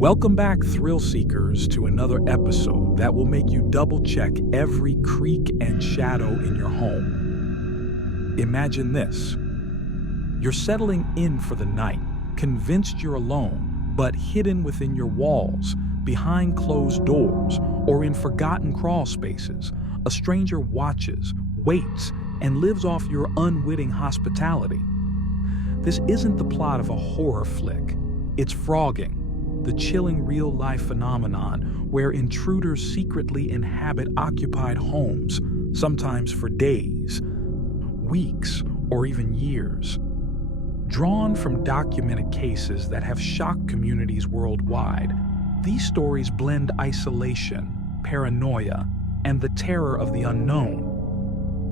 Welcome back, thrill seekers, to another episode that will make you double-check every creak and shadow in your home. Imagine this. You're settling in for the night, convinced you're alone, but hidden within your walls, behind closed doors, or in forgotten crawl spaces. A stranger watches, waits, and lives off your unwitting hospitality. This isn't the plot of a horror flick. It's frogging, the chilling real-life phenomenon where intruders secretly inhabit occupied homes, sometimes for days, weeks, or even years. Drawn from documented cases that have shocked communities worldwide, these stories blend isolation, paranoia, and the terror of the unknown.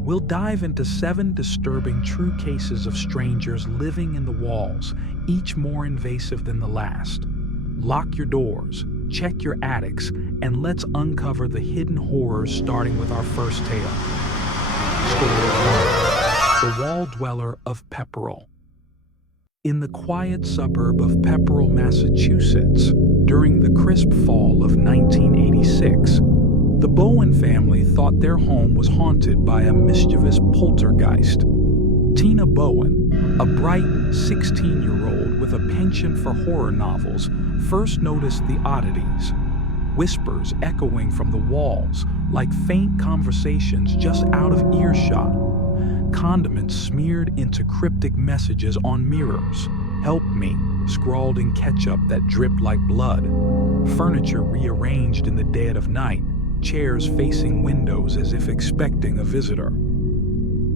We'll dive into 7 disturbing true cases of strangers living in the walls, each more invasive than the last. Lock your doors, check your attics, and let's uncover the hidden horrors, starting with our first tale. Story 1. The Wall Dweller of Pepperell. In the quiet suburb of Pepperell, Massachusetts, during the crisp fall of 1986, the Bowen family thought their home was haunted by a mischievous poltergeist. Tina Bowen, a bright 16-year-old with a penchant for horror novels, first noticed the oddities. Whispers echoing from the walls, like faint conversations just out of earshot. Condiments smeared into cryptic messages on mirrors. "Help me," scrawled in ketchup that dripped like blood. Furniture rearranged in the dead of night, chairs facing windows as if expecting a visitor.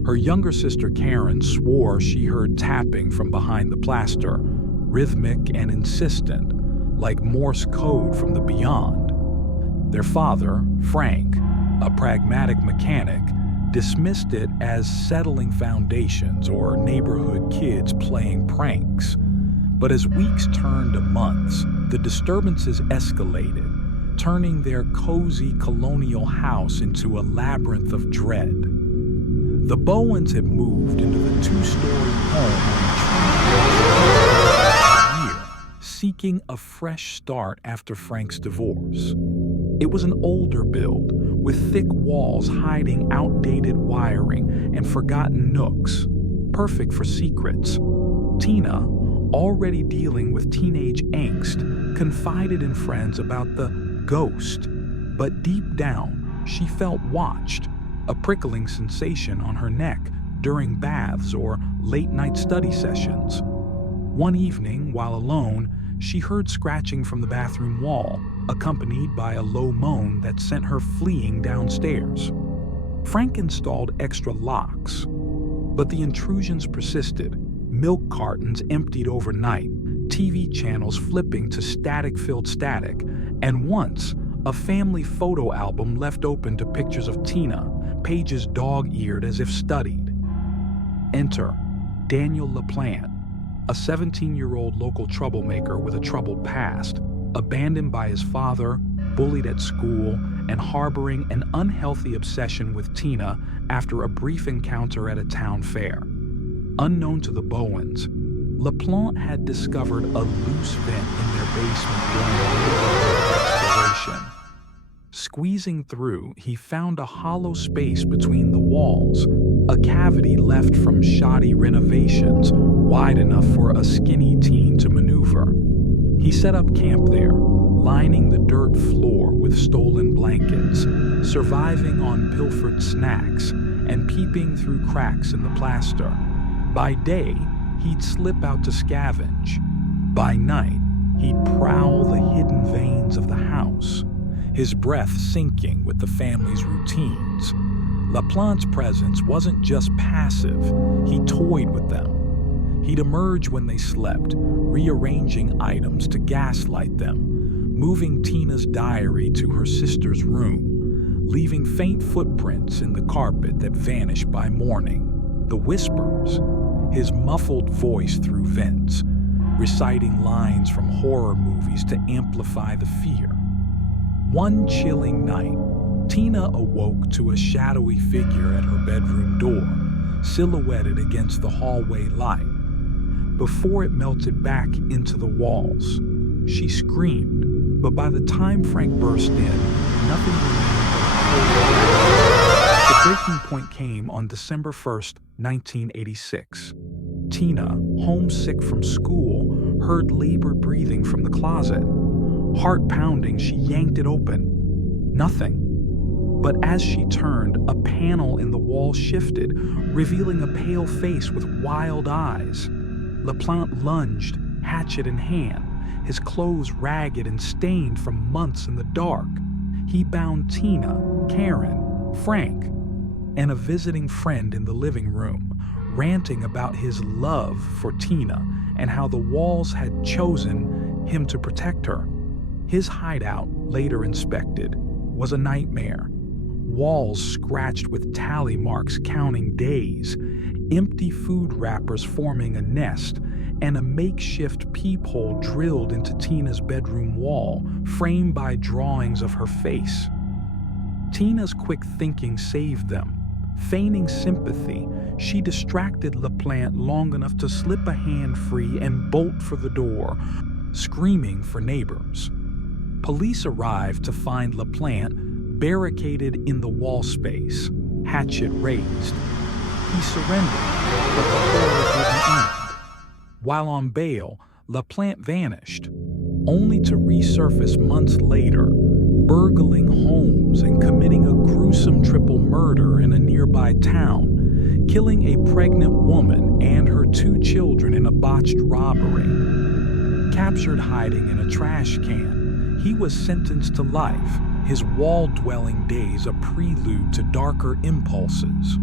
Her younger sister Karen swore she heard tapping from behind the plaster, rhythmic and insistent, like Morse code from the beyond. Their father, Frank, a pragmatic mechanic, dismissed it as settling foundations or neighborhood kids playing pranks. But as weeks turned to months, the disturbances escalated, turning their cozy colonial house into a labyrinth of dread. The Bowens had moved into the 2-story home on a year, seeking a fresh start after Frank's divorce. It was an older build, with thick walls hiding outdated wiring and forgotten nooks, perfect for secrets. Tina, already dealing with teenage angst, confided in friends about the ghost, but deep down, she felt watched, a prickling sensation on her neck during baths or late-night study sessions. One evening, while alone, she heard scratching from the bathroom wall, accompanied by a low moan that sent her fleeing downstairs. Frank installed extra locks, but the intrusions persisted. Milk cartons emptied overnight, TV channels flipping to static-filled static, and once, a family photo album left open to pictures of Tina, pages dog-eared as if studied. Enter Daniel LaPlante, a 17-year-old local troublemaker with a troubled past, abandoned by his father, bullied at school, and harboring an unhealthy obsession with Tina after a brief encounter at a town fair. Unknown to the Bowens, LaPlante had discovered a loose vent in their basement during a neighborhood exploration. Squeezing through, he found a hollow space between the walls, a cavity left from shoddy renovations, wide enough for a skinny teen to maneuver. He set up camp there, lining the dirt floor with stolen blankets, surviving on pilfered snacks, and peeping through cracks in the plaster. By day, he'd slip out to scavenge. By night, he'd prowl the hidden veins of the house, his breath sinking with the family's routines. LaPlante's presence wasn't just passive, he toyed with them. He'd emerge when they slept, rearranging items to gaslight them, moving Tina's diary to her sister's room, leaving faint footprints in the carpet that vanished by morning. The whispers, his muffled voice through vents, reciting lines from horror movies to amplify the fear. One chilling night, Tina awoke to a shadowy figure at her bedroom door, silhouetted against the hallway light. Before it melted back into the walls, She screamed, but by the time Frank burst in, nothing remained but a cold. The breaking point came on December 1st, 1986. Tina, homesick from school, heard labored breathing from the closet. Heart pounding, she yanked it open. Nothing. But as she turned, a panel in the wall shifted, revealing a pale face with wild eyes. LaPlante lunged, hatchet in hand, his clothes ragged and stained from months in the dark. He bound Tina, Karen, Frank, and a visiting friend in the living room, ranting about his love for Tina and how the walls had chosen him to protect her. His hideout, later inspected, was a nightmare. Walls scratched with tally marks counting days, empty food wrappers forming a nest, and a makeshift peephole drilled into Tina's bedroom wall, framed by drawings of her face. Tina's quick thinking saved them. Feigning sympathy, she distracted LaPlante long enough to slip a hand free and bolt for the door, screaming for neighbors. Police arrived to find LaPlante barricaded in the wall space, hatchet raised. He surrendered, but the horror didn't end. While on bail, LaPlante vanished, only to resurface months later, burgling homes and committing a gruesome triple murder in a nearby town, killing a pregnant woman and her 2 children in a botched robbery. Captured hiding in a trash can, he was sentenced to life, his wall-dwelling days a prelude to darker impulses.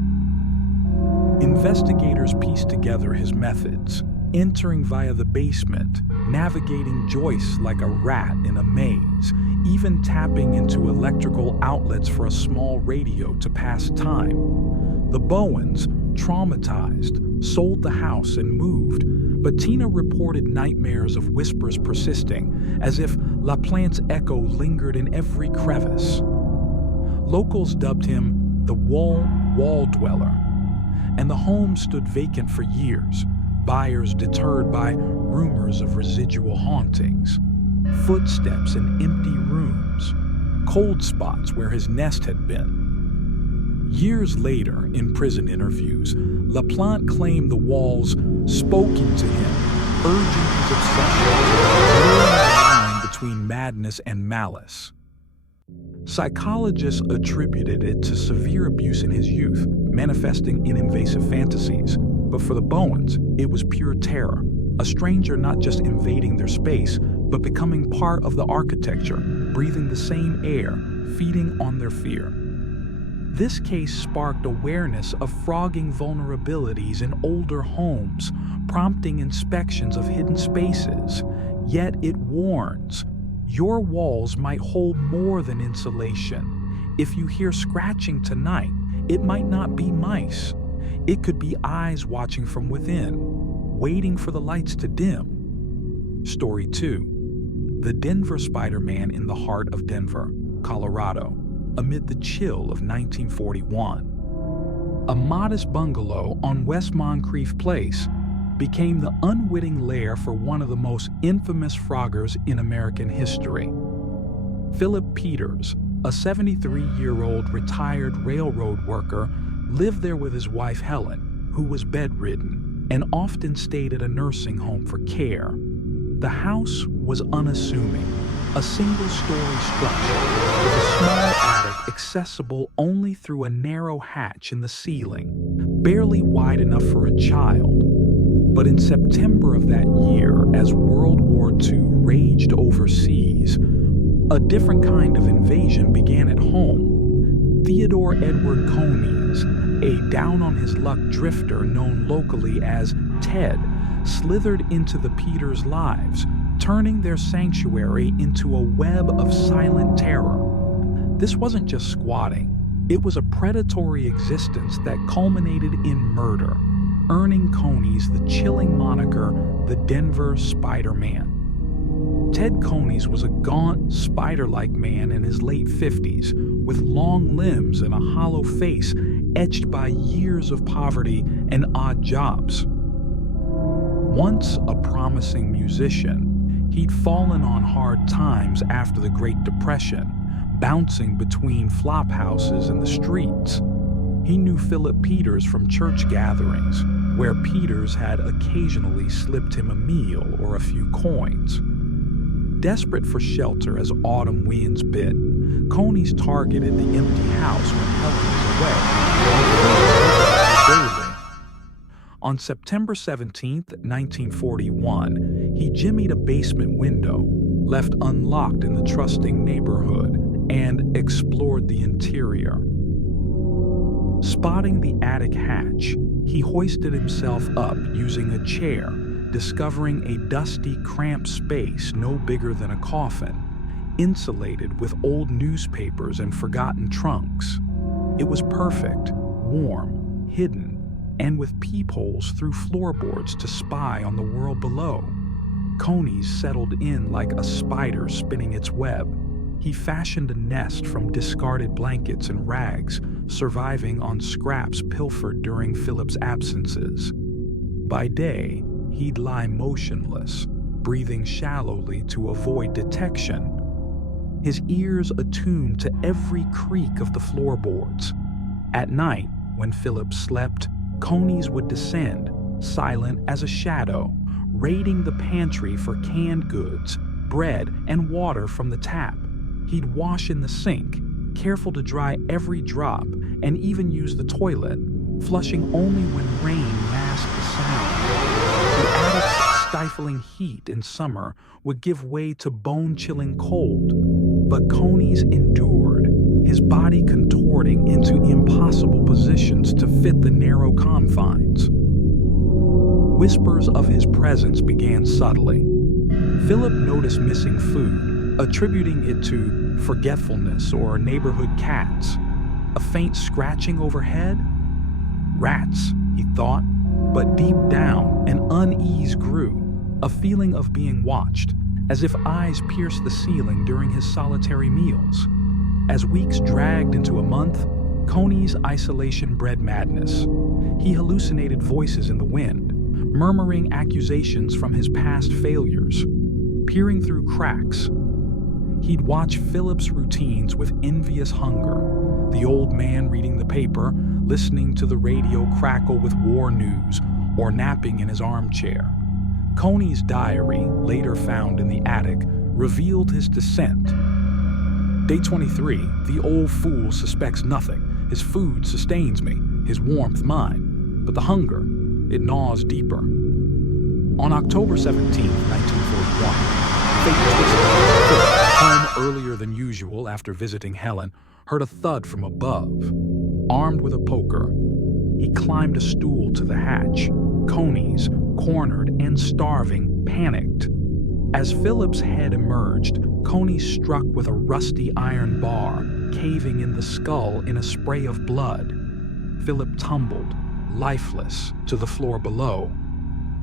Investigators pieced together his methods, entering via the basement, navigating joists like a rat in a maze, even tapping into electrical outlets for a small radio to pass time. The Bowens, traumatized, sold the house and moved, but Tina reported nightmares of whispers persisting, as if LaPlante's echo lingered in every crevice. Locals dubbed him the wall dweller, and the home stood vacant for years, buyers deterred by rumors of residual hauntings, footsteps in empty rooms, cold spots where his nest had been. Years later, in prison interviews, LaPlante claimed the walls spoke to him, urging his obsession, blurring the line between madness and malice. Psychologists attributed it to severe abuse in his youth, manifesting in invasive fantasies. But for the Bowens, it was pure terror, a stranger not just invading their space, but becoming part of the architecture, breathing the same air, feeding on their fear. This case sparked awareness of frogging vulnerabilities in older homes, prompting inspections of hidden spaces. Yet it warns, your walls might hold more than insulation. If you hear scratching tonight, it might not be mice. It could be eyes watching from within, waiting for the lights to dim. Story 2. The Denver Spider-Man in the heart of Denver, Colorado, amid the chill of 1941. A modest bungalow on West Moncrief Place became the unwitting lair for one of the most infamous froggers in American history. Philip Peters, a 73-year-old retired railroad worker, lived there with his wife Helen, who was bedridden and often stayed at a nursing home for care. The house was unassuming, a single-story structure with a small attic accessible only through a narrow hatch in the ceiling, barely wide enough for a child. But in September of that year, as World War II raged overseas, a different kind of invasion began at home. Theodore Edward Coneys, a down-on-his-luck drifter known locally as Ted, slithered into the Peters' lives, turning their sanctuary into a web of silent terror. This wasn't just squatting. It was a predatory existence that culminated in murder, earning Coneys the chilling moniker, the Denver Spider-Man. Ted Coneys was a gaunt, spider-like man in his late 50s, with long limbs and a hollow face etched by years of poverty and odd jobs. Once a promising musician, He'd fallen on hard times after the Great Depression, bouncing between flop houses and the streets. He knew Philip Peters from church gatherings, where Peters had occasionally slipped him a meal or a few coins. Desperate for shelter as autumn winds bit, Coney's targeted the empty house when Helen was away. Daily. On September 17, 1941, he jimmied a basement window, left unlocked in the trusting neighborhood, and explored the interior. Spotting the attic hatch, he hoisted himself up using a chair, discovering a dusty, cramped space no bigger than a coffin, insulated with old newspapers and forgotten trunks. It was perfect, warm, hidden, and with peepholes through floorboards to spy on the world below. Coney's settled in like a spider spinning its web. He fashioned a nest from discarded blankets and rags, surviving on scraps pilfered during Philip's absences. By day, he'd lie motionless, breathing shallowly to avoid detection, his ears attuned to every creak of the floorboards. At night, when Philip slept, Coney's would descend, silent as a shadow, raiding the pantry for canned goods, bread, and water from the tap. He'd wash in the sink, careful to dry every drop, and even use the toilet, flushing only when rain masked the sound. The attic's stifling heat in summer would give way to bone-chilling cold, but Coney's endured, his body contorting into impossible positions to fit the narrow confines. Whispers of his presence began subtly. Philip noticed missing food, attributing it to forgetfulness or neighborhood cats. A faint scratching overhead? Rats, he thought, but deep down an unease grew, a feeling of being watched, as if eyes pierced the ceiling during his solitary meals. As weeks dragged into a month, Coney's isolation bred madness. He hallucinated voices in the wind, murmuring accusations from his past failures. Peering through cracks, he'd watch Philip's routines with envious hunger, the old man reading the paper, listening to the radio crackle with war news, or napping in his armchair. Coney's diary, later found in the attic, revealed his descent. Day 23, the old fool suspects nothing. His food sustains me, his warmth mine. But the hunger, it gnaws deeper. On October 17, 1941, fate twisted. Philip, home earlier than usual after visiting Helen, heard a thud from above. Armed with a poker, he climbed a stool to the hatch. Coney's, cornered and starving, panicked. As Philip's head emerged, Coney struck with a rusty iron bar, caving in the skull in a spray of blood. Philip tumbled, lifeless, to the floor below.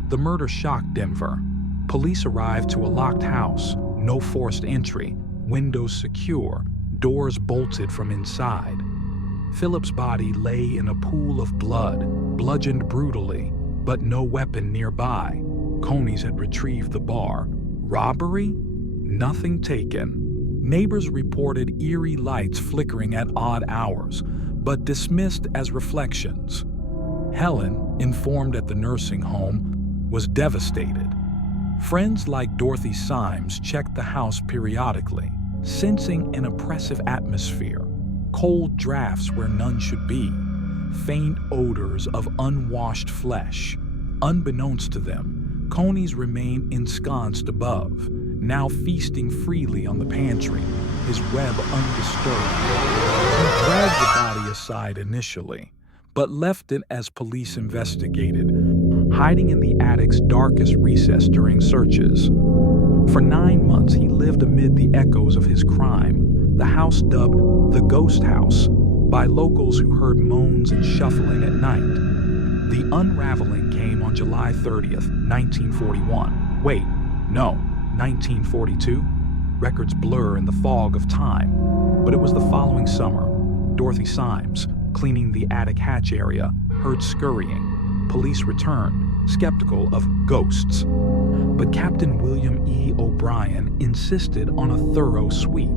The murder shocked Denver. Police arrived to a locked house, no forced entry, windows secure, doors bolted from inside. Philip's body lay in a pool of blood, bludgeoned brutally, but no weapon nearby. Coney's had retrieved the bar. Robbery? Nothing taken. Neighbors reported eerie lights flickering at odd hours, but dismissed as reflections. Helen, informed at the nursing home, was devastated. Friends like Dorothy Symes checked the house periodically, sensing an oppressive atmosphere, cold drafts where none should be, faint odors of unwashed flesh. Unbeknownst to them, Coney's remained ensconced above, now feasting freely on the pantry, his web undisturbed. He dragged the body aside initially, but left it as police investigated, hiding in the attic's darkest recess during searches. For 9 months, he lived amid the echoes of his crime, the house dubbed the Ghost House by locals who heard moans and shuffling at night. The unraveling came on July 30th, 1941. Wait, no, 1942? Records blur in the fog of time. But it was the following summer. Dorothy Symes, cleaning the attic hatch area, heard scurrying. police returned, skeptical of ghosts. But Captain William E. O'Brien insisted on a thorough sweep.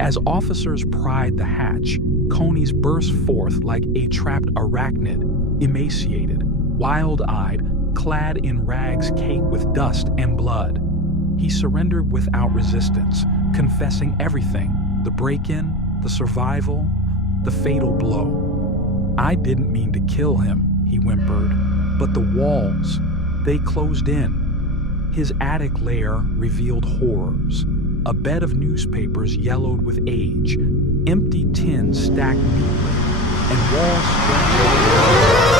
As officers pried the hatch, conies burst forth like a trapped arachnid, emaciated, wild-eyed, clad in rags caked with dust and blood. He surrendered without resistance, confessing everything: the break-in, the survival, the fatal blow. "I didn't mean to kill him," he whimpered, "but the walls, they closed in." His attic lair revealed horrors. A bed of newspapers yellowed with age, empty tins stacked neatly, and walls stretched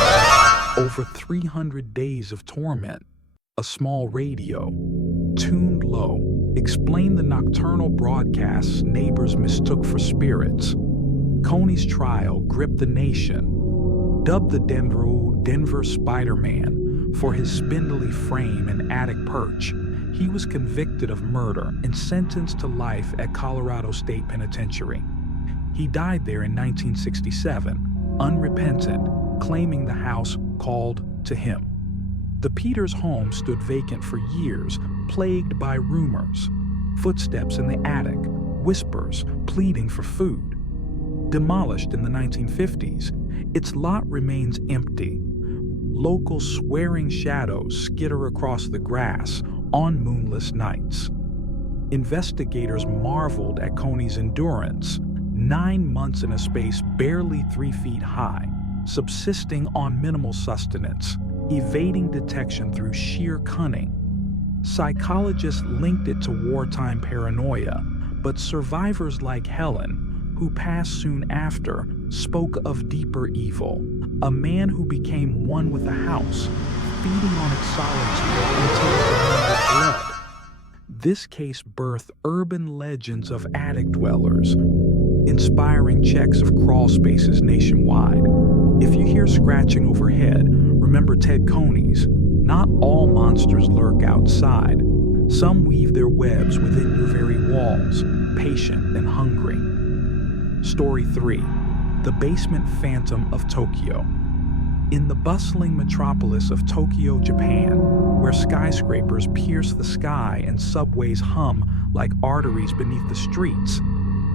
over 300 days of torment. A small radio, tuned low, explained the nocturnal broadcasts neighbors mistook for spirits. Coney's trial gripped the nation. Dubbed the Denver Spider-Man for his spindly frame and attic perch, he was convicted of murder and sentenced to life at Colorado State Penitentiary. He died there in 1967, unrepentant, claiming the house called to him. The Peters home stood vacant for years, plagued by rumors. Footsteps in the attic, whispers pleading for food. Demolished in the 1950s, its lot remains empty. Local swearing shadows skitter across the grass on moonless nights. Investigators marveled at Coney's endurance, 9 months in a space barely 3 feet high, subsisting on minimal sustenance, evading detection through sheer cunning. Psychologists linked it to wartime paranoia, but survivors like Helen, who passed soon after, spoke of deeper evil, a man who became one with the house, feeding on its solitude until it demanded blood. This case birthed urban legends of attic dwellers, inspiring checks of crawl spaces nationwide. If you hear scratching overhead, remember Ted Coney's. Not all monsters lurk outside. Some weave their webs within your very walls, patient and hungry. Story 3. The Basement Phantom of Tokyo. In the bustling metropolis of Tokyo, Japan, where skyscrapers pierce the sky and subways hum like arteries beneath the streets,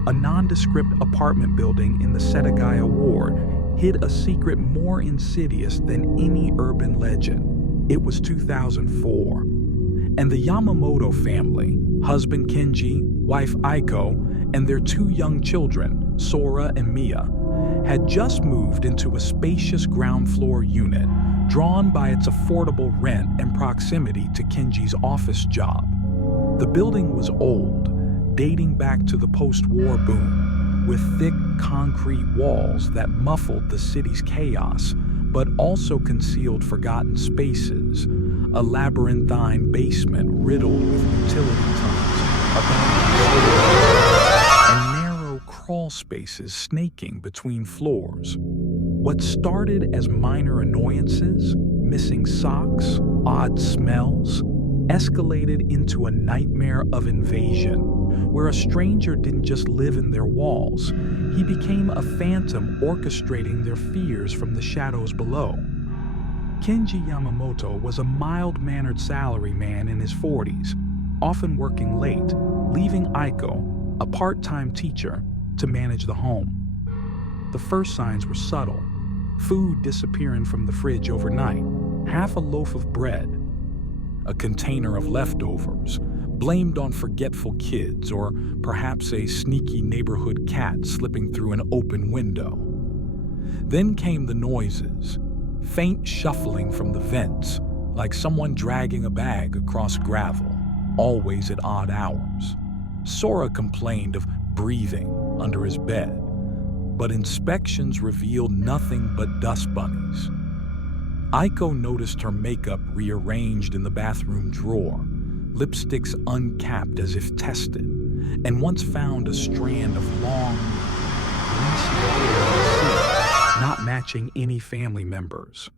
a nondescript apartment building in the Setagaya Ward hid a secret more insidious than any urban legend. It was 2004, and the Yamamoto family, husband Kenji, wife Aiko, and their 2 young children, Sora and Mia, had just moved into a spacious ground floor unit drawn by its affordable rent and proximity to Kenji's office job. The building was old, dating back to the post-war boom, with thick concrete walls that muffled the city's chaos, but also concealed forgotten spaces, a labyrinthine basement riddled with utility tunnels, abandoned stores, and narrow crawl spaces snaking between floors. What started as minor annoyances, missing socks, odd smells, escalated into a nightmare of invasion, where a stranger didn't just live in their walls, he became a phantom orchestrating their fears from the shadows below. Kenji Yamamoto was a mild-mannered salaryman in his 40s, often working late, leaving Aiko, a part-time teacher, to manage the home. The first signs were subtle: food disappearing from the fridge overnight, half a loaf of bread, a container of leftovers, blamed on forgetful kids, or perhaps a sneaky neighborhood cat slipping through an open window. Then came the noises, faint shuffling from the vents, like someone dragging a bag across gravel, always at odd hours. Sora complained of breathing under his bed, but inspections revealed nothing but dust bunnies. Aiko noticed her makeup rearranged in the bathroom drawer, lipsticks uncapped as if tested, and once found a strand of long, greasy hair in the sink, not matching any family members.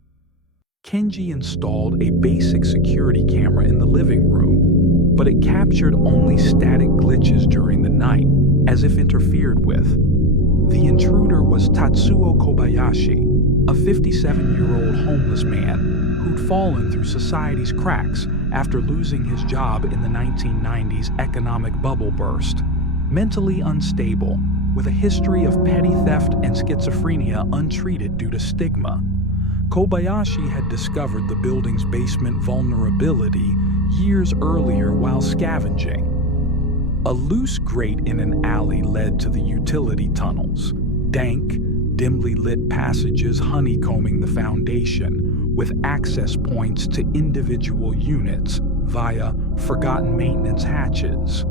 Kenji installed a basic security camera in the living room, but it captured only static glitches during the night, as if interfered with. The intruder was Tatsuo Kobayashi, a 57-year-old homeless man who'd fallen through society's cracks after losing his job in the 1990s economic bubble burst. Mentally unstable, with a history of petty theft and schizophrenia untreated due to stigma, Kobayashi had discovered the building's basement vulnerability years earlier while scavenging. A loose grate in an alley led to the utility tunnels, dank, dimly lit passages honeycombing the foundation, with access points to individual units via forgotten maintenance hatches.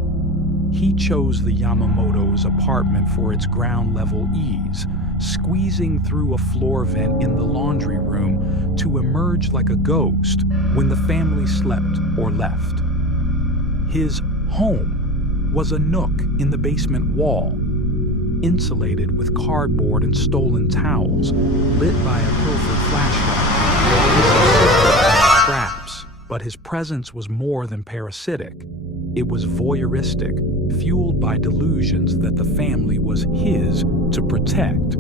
He chose the Yamamoto's apartment for its ground-level ease, squeezing through a floor vent in the laundry room to emerge like a ghost when the family slept or left. His home was a nook in the basement wall, insulated with cardboard and stolen towels, lit by a pilfered flashlight. He subsisted on scraps, but his presence was more than parasitic. It was voyeuristic, fueled by delusions that the family was his to protect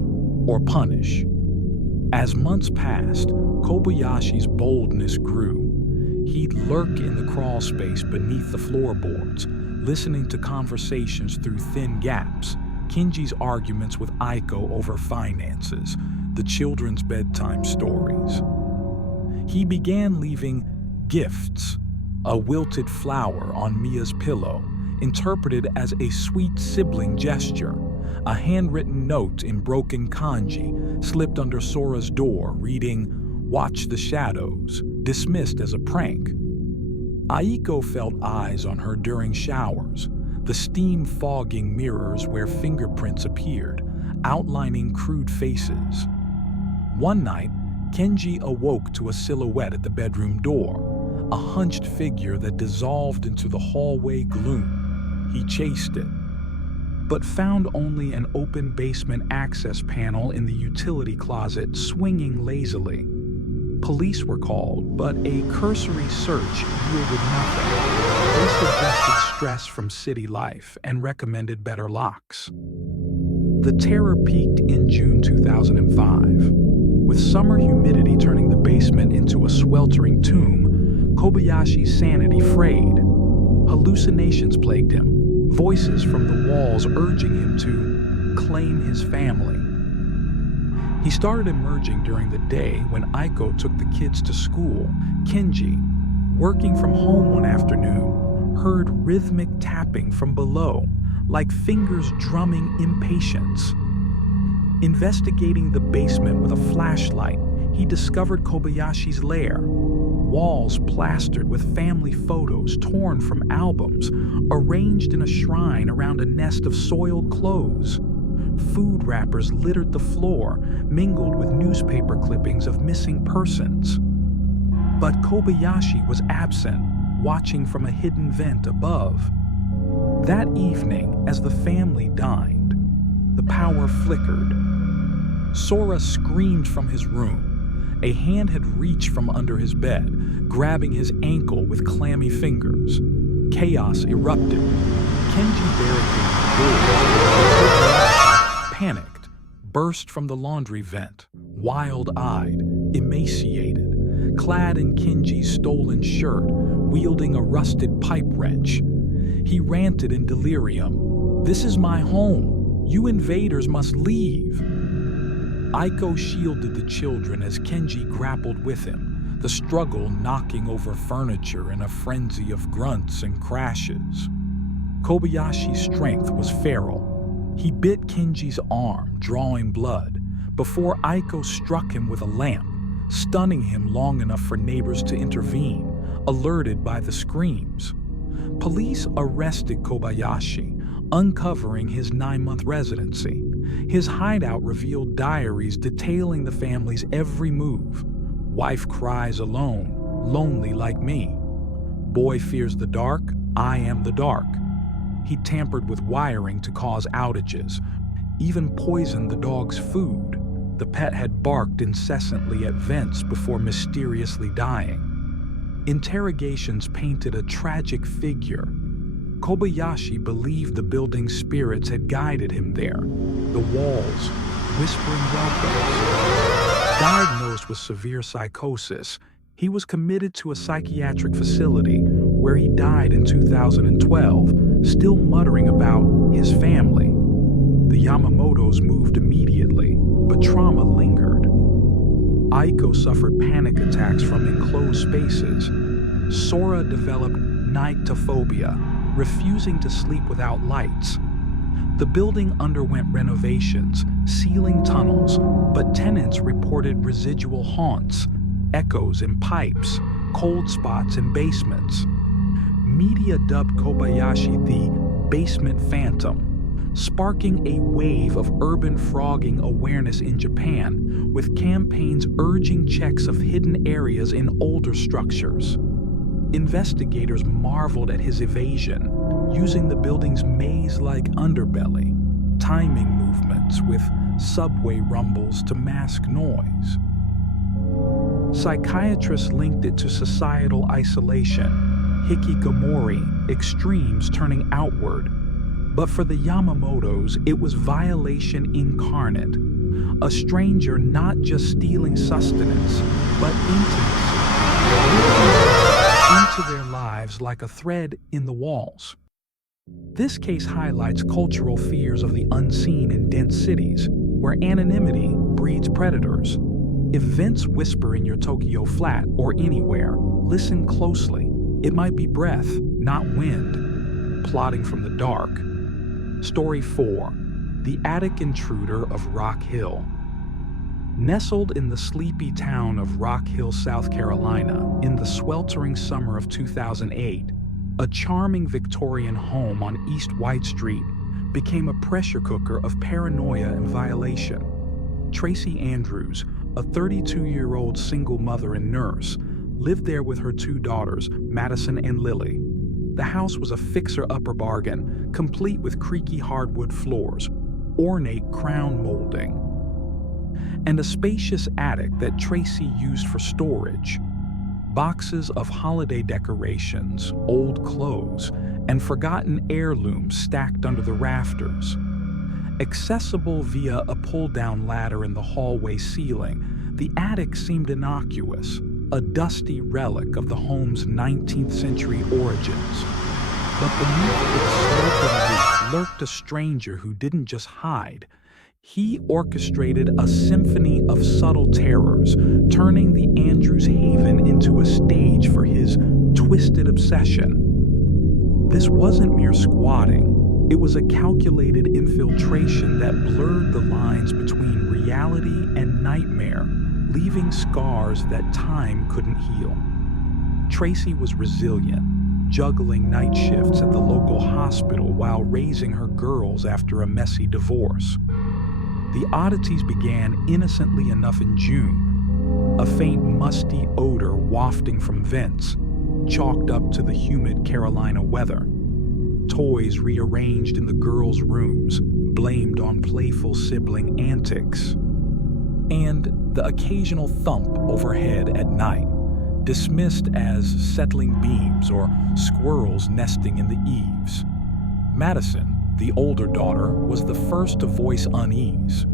or punish. As months passed, Kobayashi's boldness grew. He'd lurk in the crawl space beneath the floorboards, listening to conversations through thin gaps, Kenji's arguments with Aiko over finances, the children's bedtime stories. He began leaving gifts, a wilted flower on Mia's pillow, interpreted as a sweet sibling gesture, a handwritten note in broken kanji slipped under Sora's door reading, "Watch the shadows," dismissed as a prank. Aiko felt eyes on her during showers, the steam fogging mirrors where fingerprints appeared, outlining crude faces. One night, Kenji awoke to a silhouette at the bedroom door, a hunched figure that dissolved into the hallway gloom. He chased it, but found only an open basement access panel in the utility closet swinging lazily. Police were called, but a cursory search yielded nothing. They suggested stress from city life and recommended better locks. The terror peaked in June 2005. With summer humidity turning the basement into a sweltering tomb, Kobayashi's sanity frayed. Hallucinations plagued him, voices from the walls urging him to claim his family. He started emerging during the day when Aiko took the kids to school. Kenji, working from home one afternoon, heard rhythmic tapping from below, like fingers drumming impatience. Investigating the basement with a flashlight, he discovered Kobayashi's lair. Walls plastered with family photos torn from albums, arranged in a shrine around a nest of soiled clothes. Food wrappers littered the floor, mingled with newspaper clippings of missing persons. But Kobayashi was absent, watching from a hidden vent above. That evening, as the family dined, the power flickered. Sora screamed from his room. A hand had reached from under his bed, grabbing his ankle with clammy fingers. Chaos erupted. Kenji barricaded the doors. Panicked, burst from the laundry vent, wild-eyed, emaciated, clad in Kenji's stolen shirt, wielding a rusted pipe wrench. He ranted in delirium, "This is my home. You invaders must leave." Aiko shielded the children as Kenji grappled with him, the struggle knocking over furniture in a frenzy of grunts and crashes. Kobayashi's strength was feral. He bit Kenji's arm, drawing blood, before Aiko struck him with a lamp, stunning him long enough for neighbors to intervene, alerted by the screams. Police arrested Kobayashi, uncovering his 9-month residency. His hideout revealed diaries detailing the family's every move. Wife cries alone, lonely like me. Boy fears the dark, I am the dark. He tampered with wiring to cause outages, even poisoned the dog's food. The pet had barked incessantly at vents before mysteriously dying. Interrogations painted a tragic figure. Kobayashi believed the building's spirits had guided him there, the walls whispering welcomes. Diagnosed with severe psychosis, he was committed to a psychiatric facility where he died in 2012, still muttering about his family. The Yamamotos moved immediately, but trauma lingered. Aiko suffered panic attacks from enclosed spaces. Sora developed nyctophobia, refusing to sleep without lights. The building underwent renovations, sealing tunnels, but tenants reported residual haunts, echoes in pipes, cold spots in basements. Media dubbed Kobayashi the basement phantom, sparking a wave of urban frogging awareness in Japan, with campaigns urging checks of hidden areas in older structures. Investigators marveled at his evasion, using the building's maze-like underbelly, timing movements with subway rumbles to mask noise. Psychiatrists linked it to societal isolation, hikikomori, extremes turning outward. But for the Yamamotos, it was violation incarnate, a stranger not just stealing sustenance, but intimacy, into their lives like a thread in the walls. This case highlights cultural fears of the unseen in dense cities, where anonymity breeds predators. If vents whisper in your Tokyo flat or anywhere, listen closely. It might be breath, not wind, plotting from the dark. Story 4. The Attic Intruder of Rock Hill. Nestled in the sleepy town of Rock Hill, South Carolina, in the sweltering summer of 2008, a charming Victorian home on East White Street became a pressure cooker of paranoia and violation. Tracy Andrews, a 32-year-old single mother and nurse, lived there with her 2 daughters, Madison and Lily. The house was a fixer-upper bargain, complete with creaky hardwood floors, ornate crown molding, and a spacious attic that Tracy used for storage. Boxes of holiday decorations, old clothes, and forgotten heirlooms stacked under the rafters. Accessible via a pull-down ladder in the hallway ceiling, the attic seemed innocuous, a dusty relic of the home's 19th century origins. But beneath its sloping roof lurked a stranger who didn't just hide. He orchestrated a symphony of subtle terrors, turning the Andrews Haven into a stage for his twisted obsession. This wasn't mere squatting. It was a calculated infiltration that blurred the lines between reality and nightmare, leaving scars that time couldn't heal. Tracy was resilient, juggling night shifts at the local hospital while raising her girls after a messy divorce. The oddities began innocently enough in June, a faint musty odor wafting from vents, chalked up to the humid Carolina weather. Toys rearranged in the girls' rooms, blamed on playful sibling antics. And the occasional thump overhead at night, dismissed as settling beams or squirrels nesting in the eaves. Madison, the older daughter, was the first to voice unease.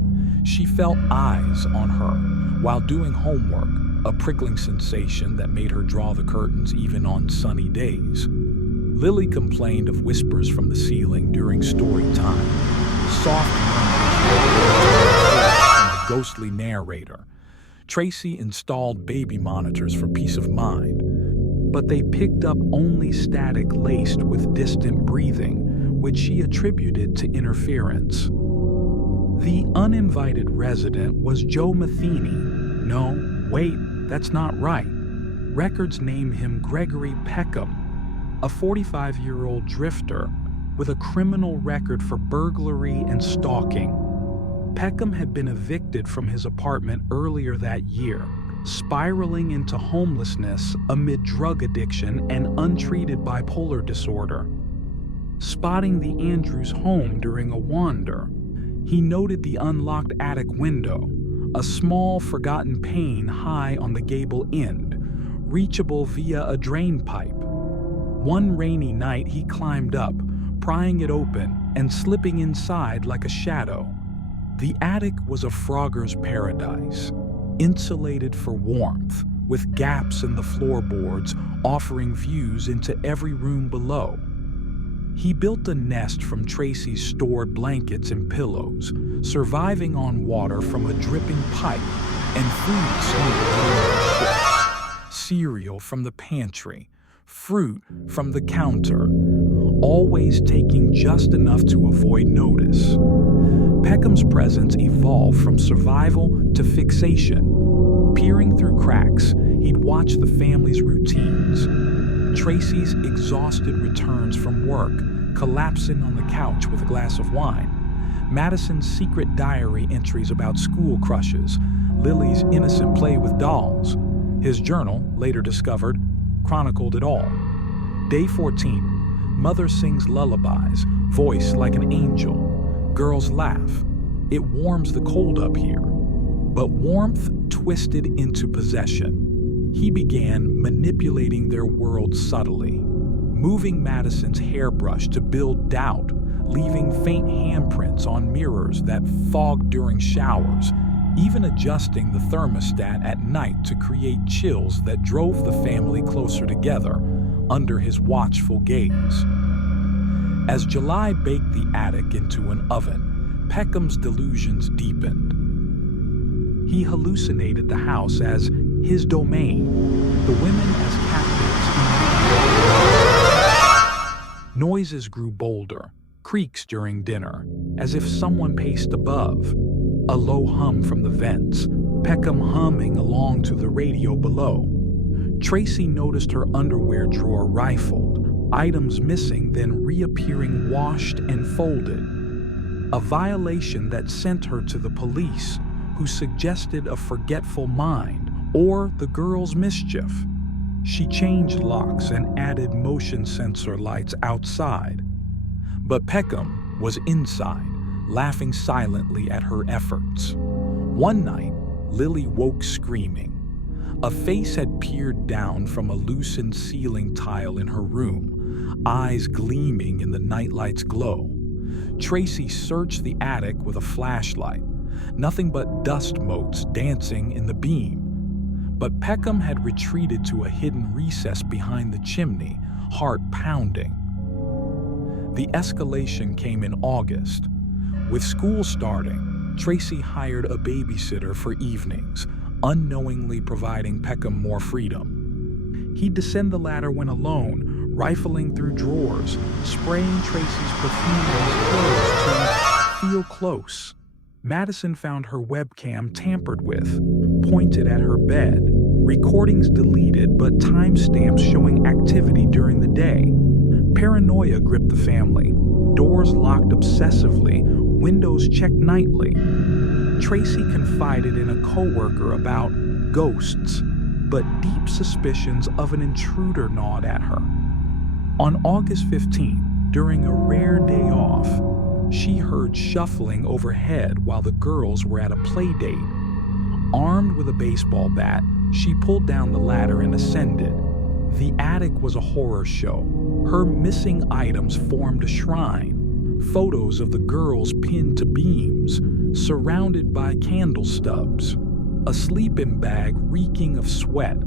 She felt eyes on her while doing homework, a prickling sensation that made her draw the curtains even on sunny days. Lily complained of whispers from the ceiling during story time, soft murmurs from the ghostly narrator. Tracy installed baby monitors for peace of mind, but they picked up only static laced with distant breathing, which she attributed to interference. The uninvited resident was Joe Matheny. No, wait, that's not right. Records name him Gregory Peckham, a 45-year-old drifter with a criminal record for burglary and stalking. Peckham had been evicted from his apartment earlier that year, spiraling into homelessness amid drug addiction and untreated bipolar disorder. Spotting the Andrews home during a wander, he noted the unlocked attic window, a small forgotten pane high on the gable end, reachable via a drain pipe. One rainy night he climbed up, prying it open and slipping inside like a shadow. The attic was a frogger's paradise. insulated for warmth, with gaps in the floorboards offering views into every room below. He built a nest from Tracy's stored blankets and pillows, surviving on water from a dripping pipe and food smuggled in from ships, cereal from the pantry, fruit from the counter, always taking just enough to avoid notice. Peckham's presence evolved from survival to fixation. Peering through cracks, he'd watch the family's routines. Tracy's exhausted returns from work, collapsing on the couch with a glass of wine. Madison's secret diary entries about school crushes. Lily's innocent play with dolls. His journal, later discovered, chronicled it all. Day 14. Mother sings lullabies, voice like an angel. Girls laugh. It warms the cold up here. But warmth twisted into possession. He began manipulating their world subtly, moving Madison's hairbrush to build doubt, leaving faint handprints on mirrors that fogged during showers, even adjusting the thermostat at night to create chills that drove the family closer together under his watchful gaze. As July baked the attic into an oven, Peckham's delusions deepened. He hallucinated the house as his domain, the women as captives. Noises grew bolder, creaks during dinner, as if someone paced above. A low hum from the vents, Peckham humming along to the radio below. Tracy noticed her underwear drawer rifled, items missing then reappearing washed and folded. A violation that sent her to the police, who suggested a forgetful mind or the girl's mischief. She changed locks and added motion sensor lights outside. But Peckham was inside, laughing silently at her efforts. One night, Lily woke screaming. A face had peered down from a loosened ceiling tile in her room, eyes gleaming in the nightlight's glow. Tracy searched the attic with a flashlight, nothing but dust motes dancing in the beam. But Peckham had retreated to a hidden recess behind the chimney, heart pounding. The escalation came in August. With school starting, Tracy hired a babysitter for evenings, unknowingly providing Peckham more freedom. He'd descend the ladder when alone, rifling through drawers, spraying Tracy's perfume on his clothes to feel close. Madison found her webcam tampered with, pointed at her bed, recordings deleted but timestamps showing activity during the day. Paranoia gripped the family, doors locked obsessively, windows checked nightly. Tracy confided in a coworker about ghosts, but deep suspicions of an intruder gnawed at her. On August 15, during a rare day off, she heard shuffling overhead while the girls were at a play date. Armed with a baseball bat, she pulled down the ladder and ascended. The attic was a horror show. Her missing items formed a shrine. Photos of the girls pinned to beams, surrounded by candle stubs. A sleeping bag reeking of sweat.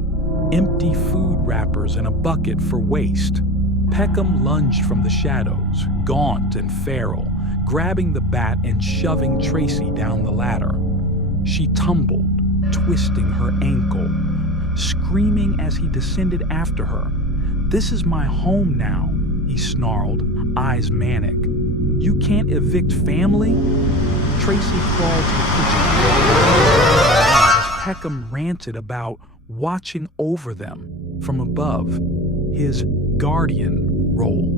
Empty food wrappers and a bucket for waste. Peckham lunged from the shadows, gaunt and feral, grabbing the bat and shoving Tracy down the ladder. She tumbled, twisting her ankle, screaming as he descended after her. "This is my home now," he snarled, eyes manic. "You can't evict family?" Tracy crawled to the kitchen as Peckham ranted about watching over them from above, his guardian role.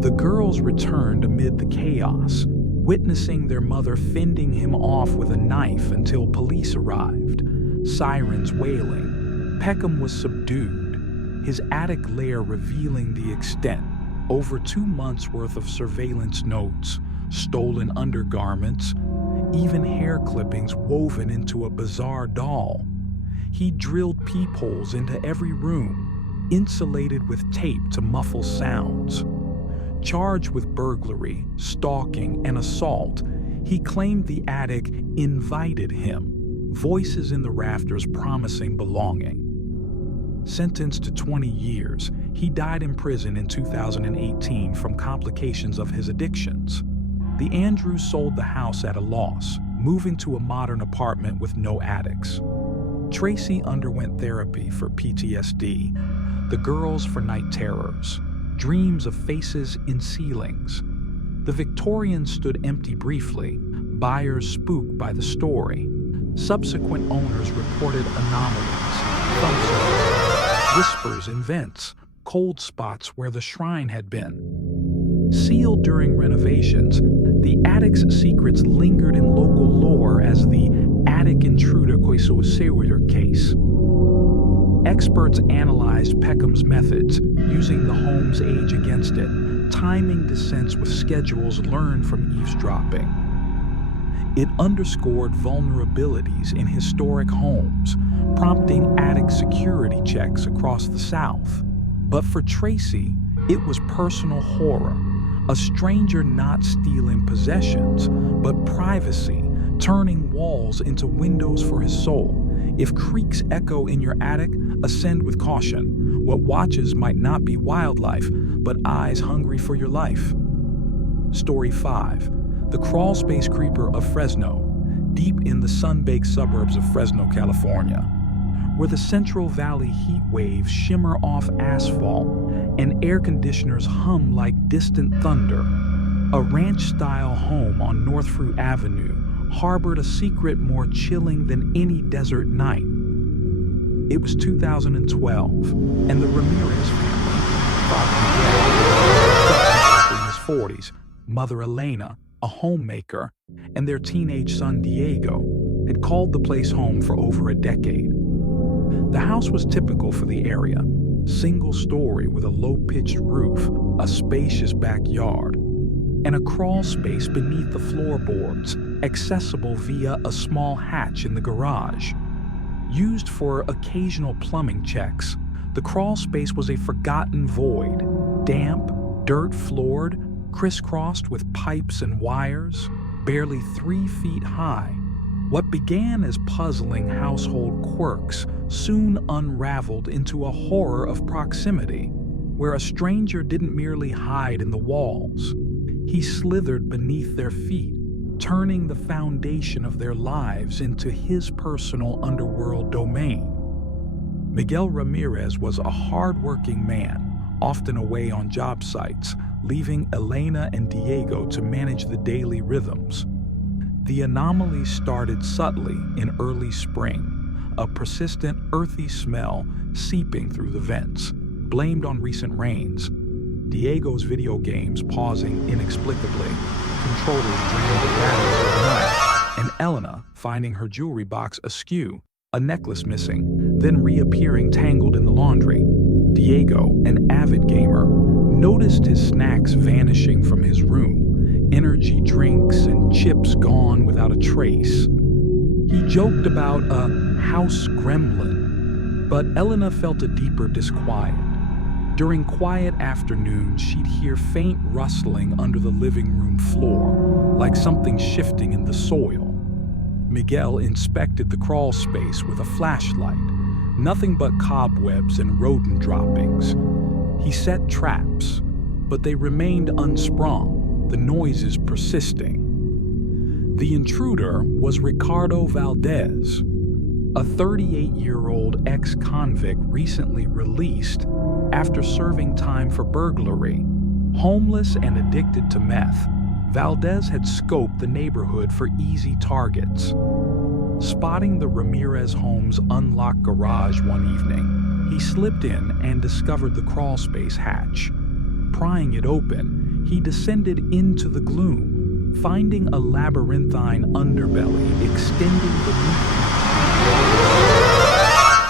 The girls returned amid the chaos, witnessing their mother fending him off with a knife until police arrived, sirens wailing. Peckham was subdued, his attic lair revealing the extent. Over 2 months' worth of surveillance notes, stolen undergarments, even hair clippings woven into a bizarre doll. He drilled peepholes into every room, insulated with tape to muffle sounds. Charged with burglary, stalking, and assault, he claimed the attic invited him, voices in the rafters promising belonging. Sentenced to 20 years, he died in prison in 2018 from complications of his addictions. The Andrews sold the house at a loss, moving to a modern apartment with no attics. Tracy underwent therapy for PTSD, the girls for night terrors, dreams of faces in ceilings. The Victorian stood empty briefly, buyers spooked by the story. Subsequent owners reported anomalies, thumps, whispers in vents, cold spots where the shrine had been. Sealed during renovations, the attic's secrets lingered in local lore as the attic intruder case. Experts analyzed Peckham's methods, using the home's age against it, timing descents with schedules learned from eavesdropping. It underscored vulnerabilities in historic homes, prompting attic security checks across the South. But for Tracy, it was personal horror, a stranger not stealing possessions, but privacy, turning walls into windows for his soul. If creaks echo in your attic, ascend with caution. What watches might not be wildlife, but eyes hungry for your life. Story 5. The Crawl Space Creeper of Fresno, deep in the sun-baked suburbs of Fresno, California, where the Central Valley heat waves shimmer off asphalt and air conditioners hum like distant thunder. A ranch-style home on North Fruit Avenue harbored a secret more chilling than any desert night. It was 2012, and the Ramirez family, father Miguel, in his 40s, mother Elena, a homemaker, and their teenage son Diego, had called the place home for over a decade. The house was typical for the area, single story with a low-pitched roof, a spacious backyard, and a crawl space beneath the floorboards, accessible via a small hatch in the garage. Used for occasional plumbing checks, the crawl space was a forgotten void, damp, dirt-floored, crisscrossed with pipes and wires, barely 3 feet high. What began as puzzling household quirks soon unraveled into a horror of proximity, where a stranger didn't merely hide in the walls. He slithered beneath their feet, turning the foundation of their lives into his personal underworld domain. Miguel Ramirez was a hard-working man, often away on job sites, leaving Elena and Diego to manage the daily rhythms. The anomaly started subtly in early spring, a persistent earthy smell seeping through the vents, blamed on recent rains. Diego's video games pausing inexplicably, controllers draining the batteries overnight, and Elena finding her jewelry box askew, a necklace missing, then reappearing tangled in the laundry. Diego, an avid gamer, noticed his snacks vanishing from his room, energy drinks and chips gone without a trace. He joked about a house gremlin, but Elena felt a deeper disquiet. During quiet afternoons, she'd hear faint rustling under the living room floor, like something shifting in the soil. Miguel inspected the crawl space with a flashlight, nothing but cobwebs and rodent droppings. He set traps, but they remained unsprung, the noises persisting. The intruder was Ricardo Valdez, a 38-year-old ex-convict recently released after serving time for burglary. Homeless and addicted to meth, Valdez had scoped the neighborhood for easy targets. Spotting the Ramirez home's unlocked garage one evening, he slipped in and discovered the crawl space hatch. Prying it open, he descended into the gloom, finding a labyrinthine underbelly extending beneath him.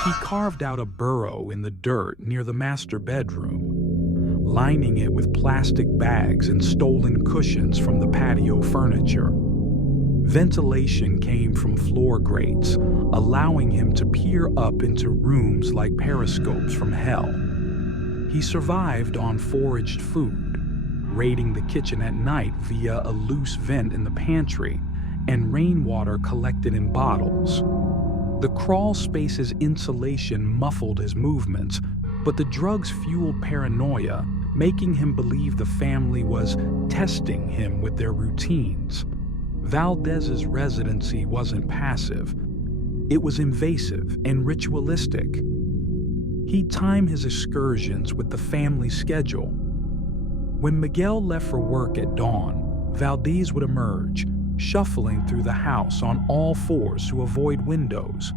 He carved out a burrow in the dirt near the master bedroom, lining it with plastic bags and stolen cushions from the patio furniture. Ventilation came from floor grates, allowing him to peer up into rooms like periscopes from hell. He survived on foraged food, raiding the kitchen at night via a loose vent in the pantry and rainwater collected in bottles. The crawl space's insulation muffled his movements, but the drugs fueled paranoia, making him believe the family was testing him with their routines. Valdez's residency wasn't passive. It was invasive and ritualistic. He'd time his excursions with the family schedule. When Miguel left for work at dawn, Valdez would emerge, shuffling through the house on all fours to avoid windows.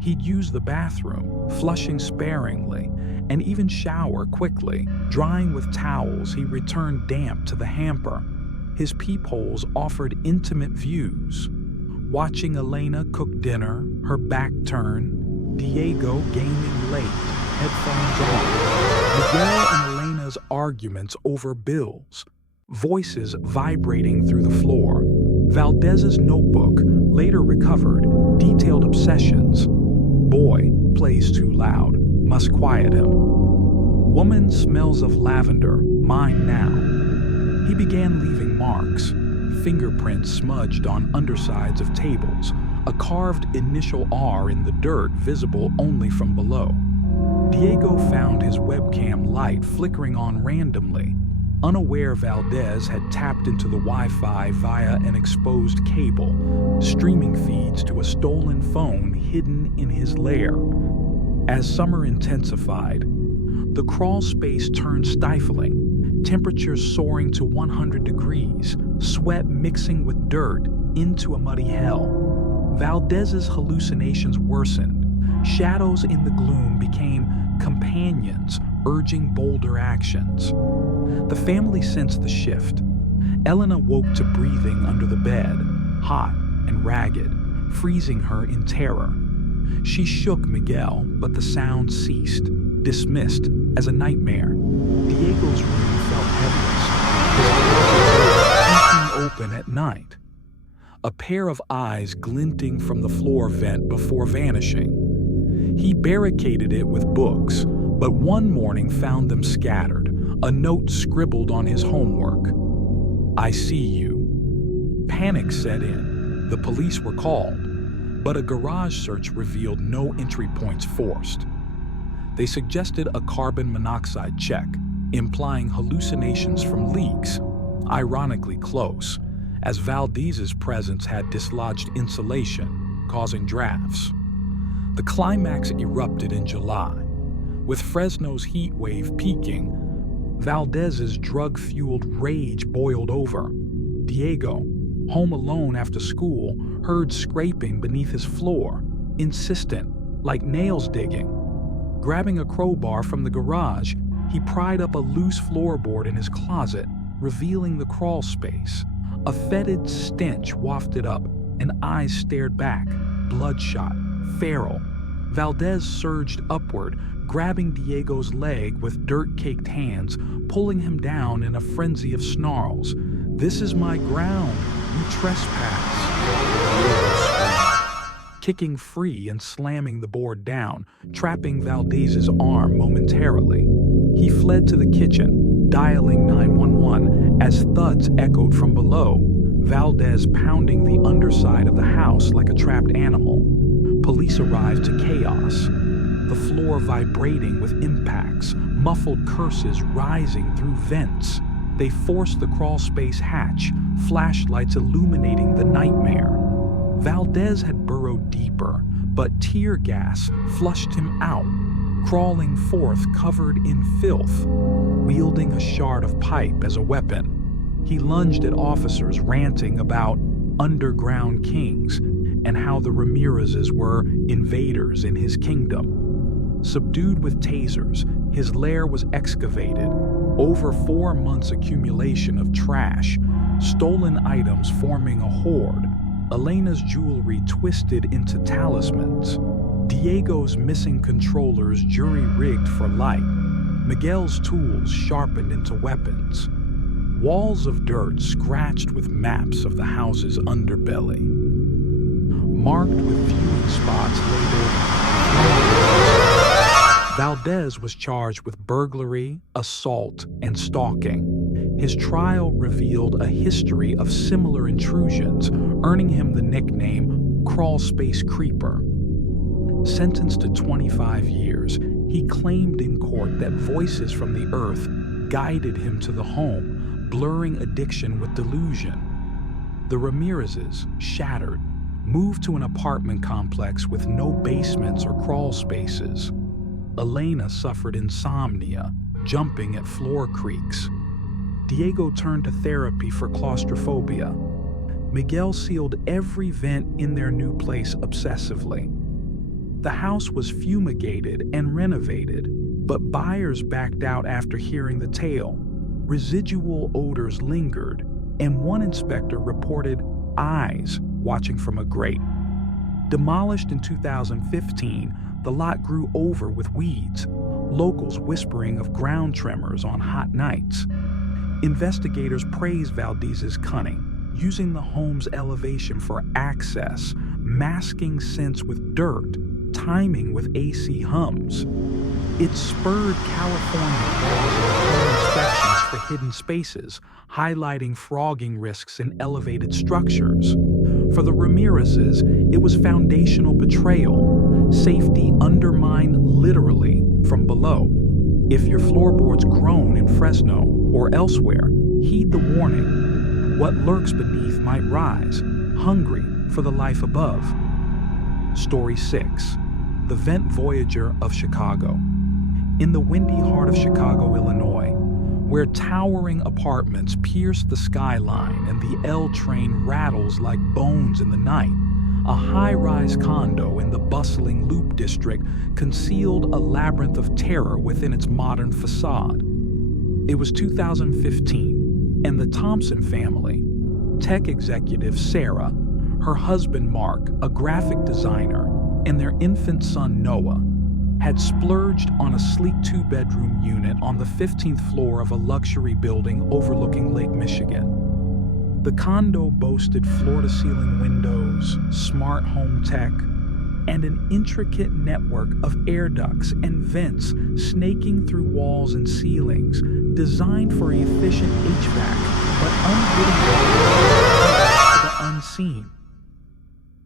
He'd use the bathroom, flushing sparingly, and even shower quickly, drying with towels he returned damp to the hamper. His peepholes offered intimate views. Watching Elena cook dinner, her back turned, Diego gaming late, headphones on, Miguel and Elena's arguments over bills, voices vibrating through the floor. Valdez's notebook, later recovered, detailed obsessions. Boy plays too loud, must quiet him. Woman smells of lavender, mine now. He began leaving marks, fingerprints smudged on undersides of tables, a carved initial R in the dirt visible only from below. Diego found his webcam light flickering on randomly. Unaware Valdez had tapped into the Wi-Fi via an exposed cable, streaming feeds to a stolen phone hidden in his lair. As summer intensified, the crawl space turned stifling, temperatures soaring to 100 degrees, sweat mixing with dirt into a muddy hell. Valdez's hallucinations worsened. Shadows in the gloom became companions, urging bolder actions. The family sensed the shift. Elena woke to breathing under the bed, hot and ragged, freezing her in terror. She shook Miguel, but the sound ceased, dismissed as a nightmare. Diego's room felt heaviest, open at night. A pair of eyes glinting from the floor vent before vanishing. He barricaded it with books, but one morning found them scattered, a note scribbled on his homework. "I see you." Panic set in. The police were called, but a garage search revealed no entry points forced. They suggested a carbon monoxide check, implying hallucinations from leaks, ironically close, as Valdez's presence had dislodged insulation, causing drafts. The climax erupted in July. With Fresno's heat wave peaking, Valdez's drug-fueled rage boiled over. Diego, home alone after school, heard scraping beneath his floor, insistent, like nails digging. Grabbing a crowbar from the garage, he pried up a loose floorboard in his closet, revealing the crawl space. A fetid stench wafted up, and eyes stared back, bloodshot, feral. Valdez surged upward, grabbing Diego's leg with dirt-caked hands, pulling him down in a frenzy of snarls. "This is my ground, you trespass!" Diego screamed, kicking free and slamming the board down, trapping Valdez's arm momentarily. He fled to the kitchen, dialing 911 as thuds echoed from below, Valdez pounding the underside of the house like a trapped animal. Police arrived to chaos, the floor vibrating with impacts, muffled curses rising through vents. They forced the crawl space hatch, flashlights illuminating the nightmare. Valdez had burrowed deeper, but tear gas flushed him out, crawling forth covered in filth, wielding a shard of pipe as a weapon. He lunged at officers, ranting about underground kings and how the Ramirezes were invaders in his kingdom. Subdued with tasers, his lair was excavated. Over 4 months' accumulation of trash, stolen items forming a hoard, Elena's jewelry twisted into talismans, Diego's missing controllers jury-rigged for light, Miguel's tools sharpened into weapons. Walls of dirt scratched with maps of the house's underbelly, marked with viewing spots labeled. Valdez was charged with burglary, assault, and stalking. His trial revealed a history of similar intrusions, earning him the nickname Crawl Space Creeper. Sentenced to 25 years, he claimed in court that voices from the earth guided him to the home, blurring addiction with delusion. The Ramirezes, shattered, moved to an apartment complex with no basements or crawl spaces. Elena suffered insomnia, jumping at floor creaks. Diego turned to therapy for claustrophobia. Miguel sealed every vent in their new place obsessively. The house was fumigated and renovated, but buyers backed out after hearing the tale. Residual odors lingered, and one inspector reported eyes watching from a grate. Demolished in 2015, the lot grew over with weeds, locals whispering of ground tremors on hot nights. Investigators praised Valdez's cunning, using the home's elevation for access, masking scents with dirt, timing with AC hums. It spurred California laws and home inspections for hidden spaces, highlighting frogging risks in elevated structures. For the Ramirezes, it was foundational betrayal, safety undermined literally from below. If your floorboards groan in Fresno or elsewhere, heed the warning. What lurks beneath might rise, hungry for the life above. Story 6. The Vent Voyager of Chicago. In the windy heart of Chicago, Illinois, where towering apartments pierce the skyline and the L train rattles like bones in the night, a high-rise condo in the bustling Loop District concealed a labyrinth of terror within its modern facade. It was 2015, and the Thompson family, tech executive Sarah, her husband Mark, a graphic designer, and their infant son Noah, had splurged on a sleek 2-bedroom unit on the 15th floor of a luxury building overlooking Lake Michigan. The condo boasted floor-to-ceiling windows, smart home tech, and an intricate network of air ducts and vents snaking through walls and ceilings, designed for efficient HVAC, but unwittingly to the unseen.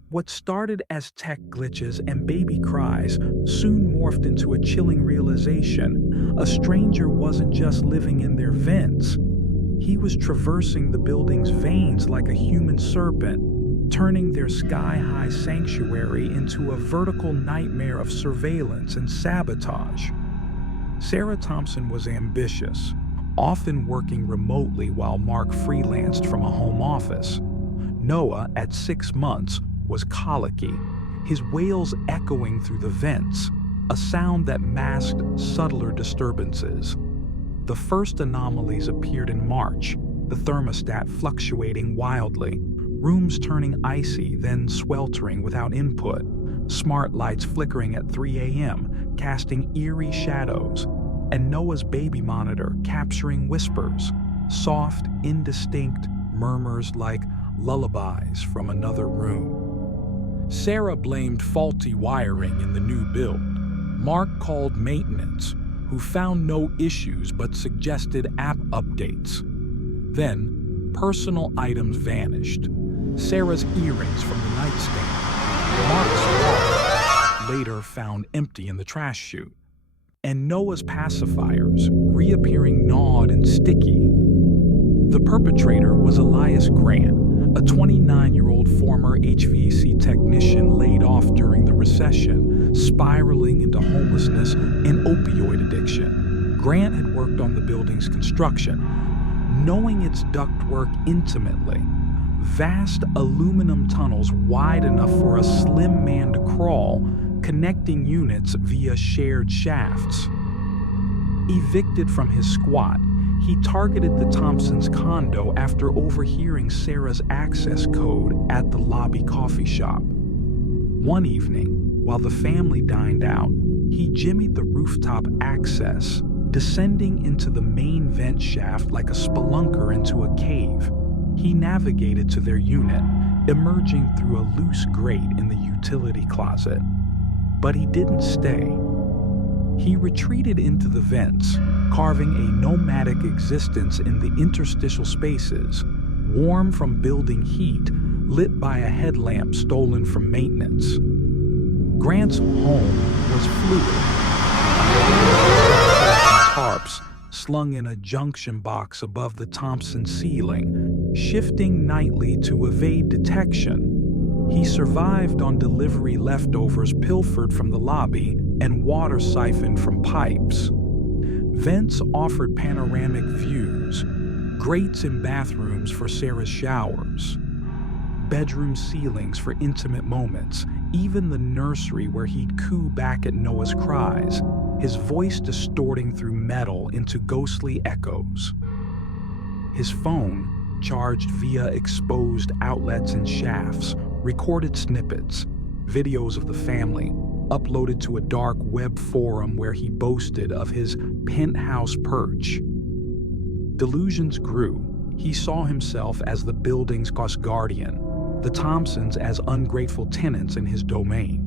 What started as tech glitches and baby cries soon morphed into a chilling realization. A stranger wasn't just living in their vents. He was traversing the building's veins like a human serpent, turning their sky-high sanctuary into a vertical nightmare of surveillance and sabotage. Sarah Thompson was ambitious, often working remotely while Mark freelanced from a home office. Noah, at 6 months, was colicky, his wails echoing through the vents, a sound that masked subtler disturbances. The first anomalies appeared in March, the thermostat fluctuating wildly, rooms turning icy, then sweltering without input, smart lights flickering at 3 a.m., casting eerie shadows, and Noah's baby monitor capturing whispers, soft, indistinct murmurs like lullabies from another room. Sarah blamed faulty wiring in the new build. Mark called maintenance, who found no issues but suggested app updates. Then, personal items vanished. Sarah's earrings from the nightstand, Mark's wallet, later found empty in the trash chute, and Noah's pacifiers reappearing gnawed and sticky. The perpetrator was Elias Grant, a 29-year-old former HVAC technician laid off during the recession, spiraling into homelessness and opioid addiction. Grant had worked on the building's construction, knowing its ductwork intimately. Vast aluminum tunnels wide enough for a slim man to crawl, connecting units via shared shafts. Evicted from his squat, he targeted the Thompsons' condo after overhearing Sarah's access code at the lobby coffee shop. One evening, while the family dined out, he jimmied the rooftop access, descending into the main vent shaft like a spelunker into a cave. He navigated to their unit, emerging through a loose grate in the utility closet. But he didn't stay. He retreated into the vents, carving a nomadic existence in the interstitial spaces, warm from building heat, lit by a headlamp stolen from maintenance. Grant's home was fluid. Tarps slung in a junction box above the Thompson ceiling, shifting nightly to evade detection. He survived on delivery leftovers pilfered from the lobby and water siphoned from pipes. Vents offered panoramic views, grates in bathrooms for Sarah's showers, bedroom ceilings for intimate moments, even the nursery where he'd coo back at Noah's cries, his voice distorting through metal into ghostly echoes. His phone, charged via exposed outlets and shafts, recorded snippets, videos of the family, uploaded to a dark web forum where he boasted of his penthouse perch. Delusions grew. He saw himself as the building's guardian, the Thompsons as ungrateful tenants in his domain.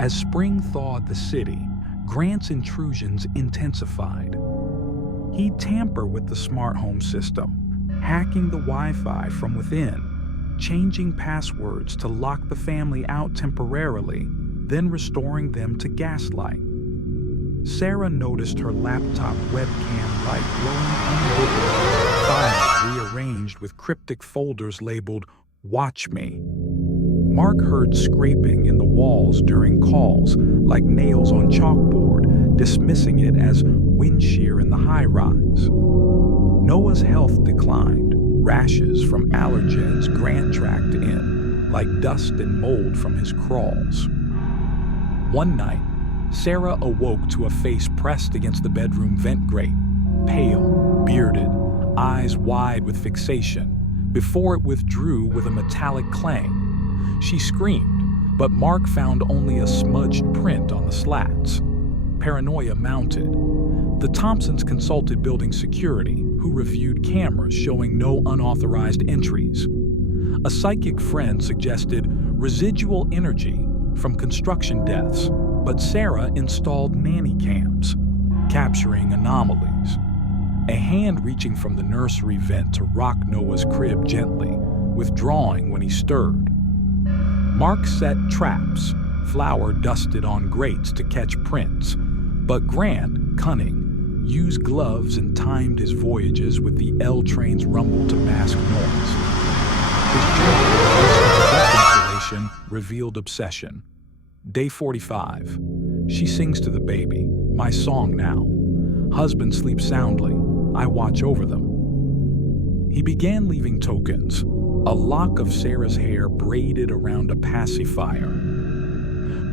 As spring thawed the city, Grant's intrusions intensified. He'd tamper with the smart home system, hacking the Wi-Fi from within, changing passwords to lock the family out temporarily, then restoring them to gaslight. Sarah noticed her laptop webcam light glowing unbidden, files rearranged with cryptic folders labeled "Watch Me." Mark heard scraping in the walls during calls, like nails on chalkboard, dismissing it as wind shear in the high-rise. Noah's health declined, rashes from allergens Grant tracked in, like dust and mold from his crawls. One night, Sarah awoke to a face pressed against the bedroom vent grate, pale, bearded, eyes wide with fixation, before it withdrew with a metallic clang. She screamed, but Mark found only a smudged print on the slats. Paranoia mounted. The Thompsons consulted building security, who reviewed cameras showing no unauthorized entries. A psychic friend suggested residual energy from construction deaths, but Sarah installed nanny cams, capturing anomalies. A hand reaching from the nursery vent to rock Noah's crib gently, withdrawing when he stirred. Mark set traps, flour dusted on grates to catch prints, but Grant, cunning, used gloves and timed his voyages with the L train's rumble to mask noise. His insulation revealed obsession. Day 45. She sings to the baby, my song now. Husband sleeps soundly. I watch over them. He began leaving tokens, a lock of Sarah's hair braided around a pacifier.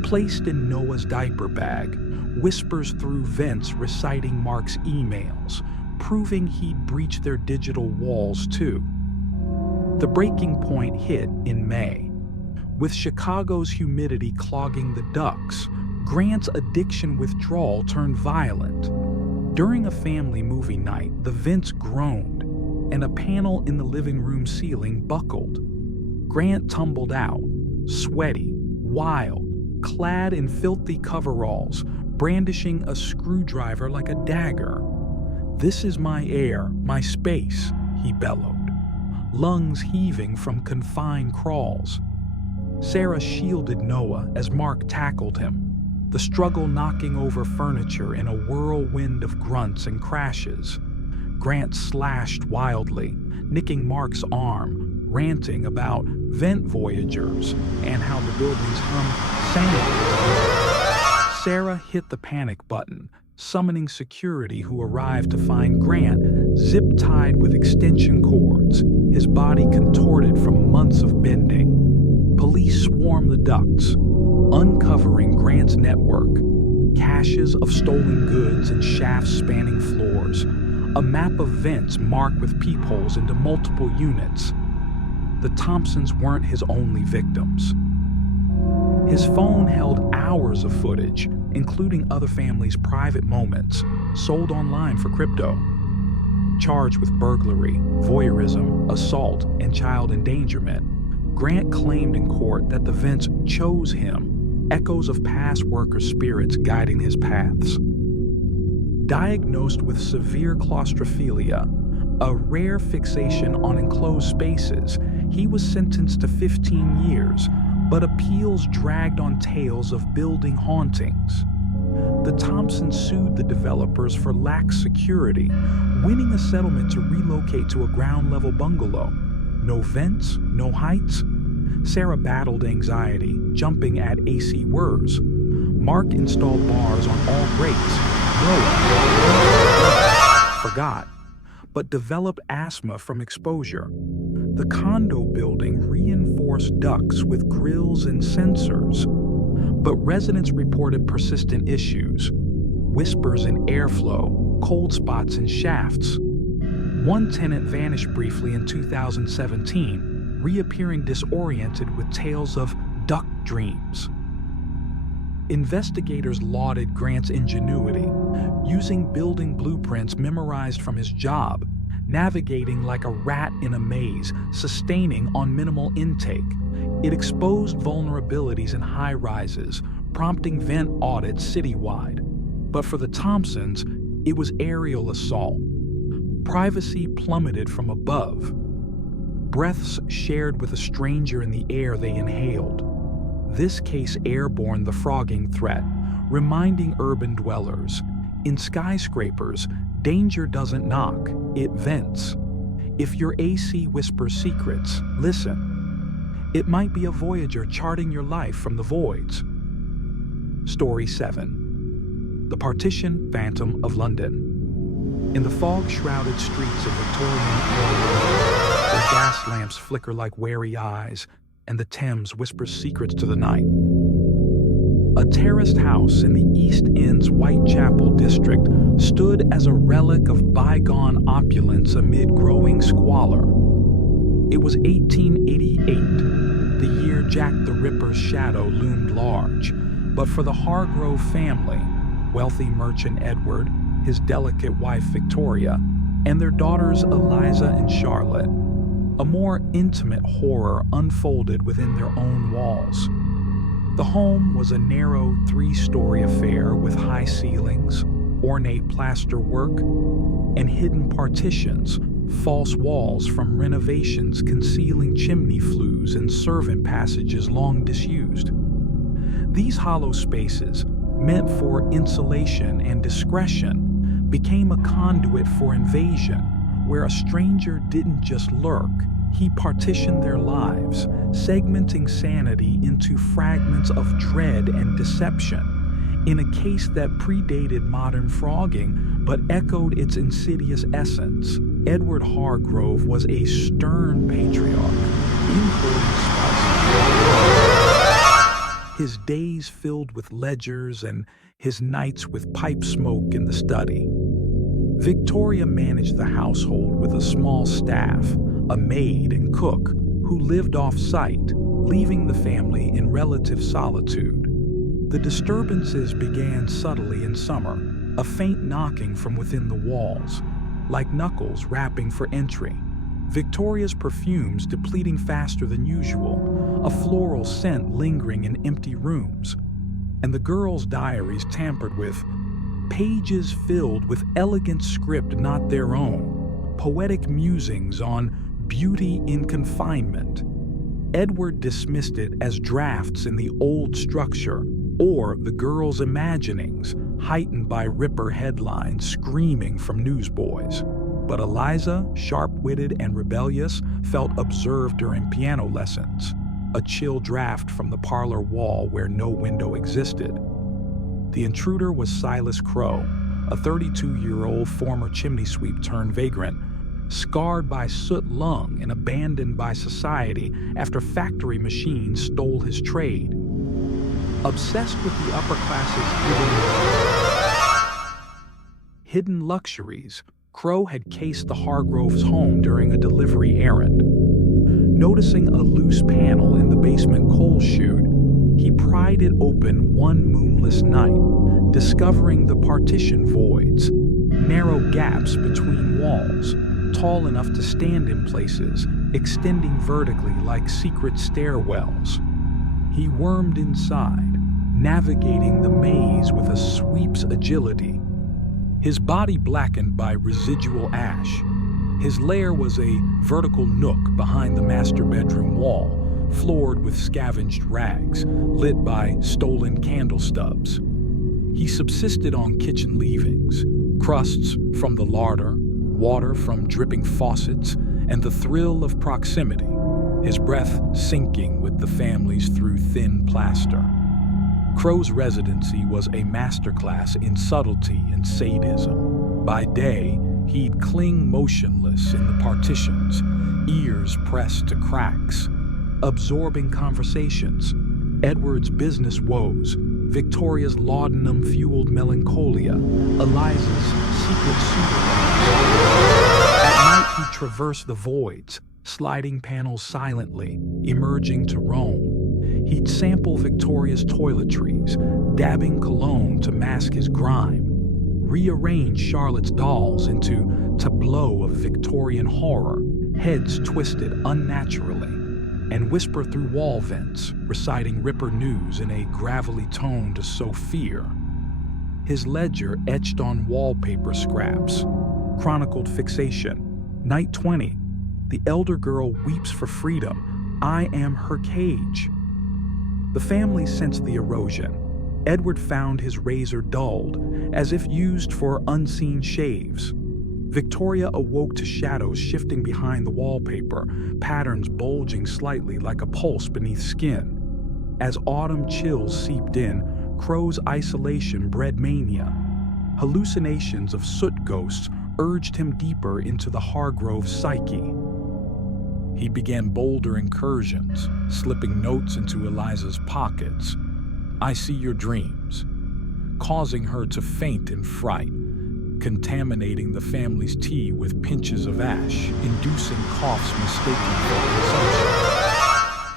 Placed in Noah's diaper bag, whispers through vents reciting Mark's emails, proving he'd breached their digital walls too. The breaking point hit in May. With Chicago's humidity clogging the ducts, Grant's addiction withdrawal turned violent. During a family movie night, the vents groaned, and a panel in the living room ceiling buckled. Grant tumbled out, sweaty, wild, clad in filthy coveralls, brandishing a screwdriver like a dagger. "This is my air, my space," he bellowed, lungs heaving from confined crawls. Sarah shielded Noah as Mark tackled him, the struggle knocking over furniture in a whirlwind of grunts and crashes. Grant slashed wildly, nicking Mark's arm, ranting about vent voyagers and how the building's sang. Sarah hit the panic button, summoning security who arrived to find Grant zip-tied with extension cords, his body contorted from months of bending. Police swarmed the ducts, uncovering Grant's network, caches of stolen goods and shafts spanning floors, a map of vents marked with peepholes into multiple units. The Thompsons weren't his only victims. His phone held hours of footage, including other families' private moments, sold online for crypto. Charged with burglary, voyeurism, assault, and child endangerment, Grant claimed in court that the vents chose him, echoes of past worker spirits guiding his paths. Diagnosed with severe claustrophilia, a rare fixation on enclosed spaces, he was sentenced to 15 years, but appeals dragged on tales of building hauntings. The Thompsons sued the developers for lax security, winning a settlement to relocate to a ground-level bungalow. No vents, no heights. Sarah battled anxiety, jumping at AC whirs. Mark installed bars on all grates. Noah forgot, but developed asthma from exposure. The condo building reinforced ducts with grills and sensors, but residents reported persistent issues: whispers in airflow, cold spots in shafts. One tenant vanished briefly in 2017, reappearing disoriented with tales of duck dreams. Investigators lauded Grant's ingenuity, using building blueprints memorized from his job, navigating like a rat in a maze, sustaining on minimal intake. It exposed vulnerabilities in high-rises, prompting vent audits citywide. But for the Thompsons, it was aerial assault. Privacy plummeted from above. Breaths shared with a stranger in the air they inhaled. This case airborne the frogging threat, reminding urban dwellers, in skyscrapers, danger doesn't knock, it vents. If your AC whispers secrets, listen. It might be a voyager charting your life from the voids. Story 7. The Partition Phantom of London. In the fog-shrouded streets of Victorian England, where gas lamps flicker like wary eyes, and the Thames whispers secrets to the night. A terraced house in the East End's Whitechapel district stood as a relic of bygone opulence amid growing squalor. It was 1888, the year Jack the Ripper's shadow loomed large, but for the Hargrove family, wealthy merchant Edward, his delicate wife Victoria, and their daughters Eliza and Charlotte, a more intimate horror unfolded within their own walls. The home was a narrow 3-story affair with high ceilings, ornate plaster work, and hidden partitions, false walls from renovations concealing chimney flues and servant passages long disused. These hollow spaces, meant for insulation and discretion, became a conduit for invasion, where a stranger didn't just lurk, he partitioned their lives, segmenting sanity into fragments of dread and deception, in a case that predated modern frogging but echoed its insidious essence. Edward Hargrove was a stern patriarch, importing spices. His days filled with ledgers and his nights with pipe smoke in the study. Victoria managed the household with a small staff, a maid and cook, who lived off-site, leaving the family in relative solitude. The disturbances began subtly in summer, a faint knocking from within the walls, like knuckles rapping for entry. Victoria's perfumes depleting faster than usual, a floral scent lingering in empty rooms, and the girls' diaries tampered with, pages filled with elegant script not their own, poetic musings on beauty in confinement. Edward dismissed it as drafts in the old structure, or the girls' imaginings, heightened by Ripper headlines screaming from newsboys. But Eliza, sharp-witted and rebellious, felt observed during piano lessons, a chill draft from the parlor wall where no window existed. The intruder was Silas Crowe, a 32-year-old former chimney sweep turned vagrant, scarred by soot lung and abandoned by society after factory machines stole his trade. Obsessed with the upper class's hidden luxuries, Crowe had cased the Hargroves' home during a delivery errand. Noticing a loose panel in the basement coal chute, he pried it open one moonless night, discovering the partition voids, narrow gaps between walls, tall enough to stand in places, extending vertically like secret stairwells. He wormed inside, navigating the maze with a sweep's agility. His body blackened by residual ash. His lair was a vertical nook behind the master bedroom wall, floored with scavenged rags, lit by stolen candle stubs. He subsisted on kitchen leavings, crusts from the larder, water from dripping faucets, and the thrill of proximity, his breath sinking with the family's through thin plaster. Crow's residency was a masterclass in subtlety and sadism. By day, he'd cling motionless in the partitions, ears pressed to cracks, absorbing conversations, Edward's business woes, Victoria's laudanum-fueled melancholia, Eliza's secret suitor loves. At night he'd traverse the voids, sliding panels silently, emerging to roam. He'd sample Victoria's toiletries, dabbing cologne to mask his grime, rearrange Charlotte's dolls into tableaux of Victorian horror, heads twisted unnaturally, and whisper through wall vents, reciting Ripper news in a gravelly tone to sow fear. His ledger etched on wallpaper scraps chronicled fixation. Night 20. The elder girl weeps for freedom. I am her cage. The family sensed the erosion. Edward found his razor dulled, as if used for unseen shaves. Victoria awoke to shadows shifting behind the wallpaper, patterns bulging slightly like a pulse beneath skin. As autumn chills seeped in, Crow's isolation bred mania. Hallucinations of soot ghosts urged him deeper into the Hargrove psyche. He began bolder incursions, slipping notes into Eliza's pockets. I see your dreams, causing her to faint in fright, contaminating the family's tea with pinches of ash, inducing coughs mistaken for consumption.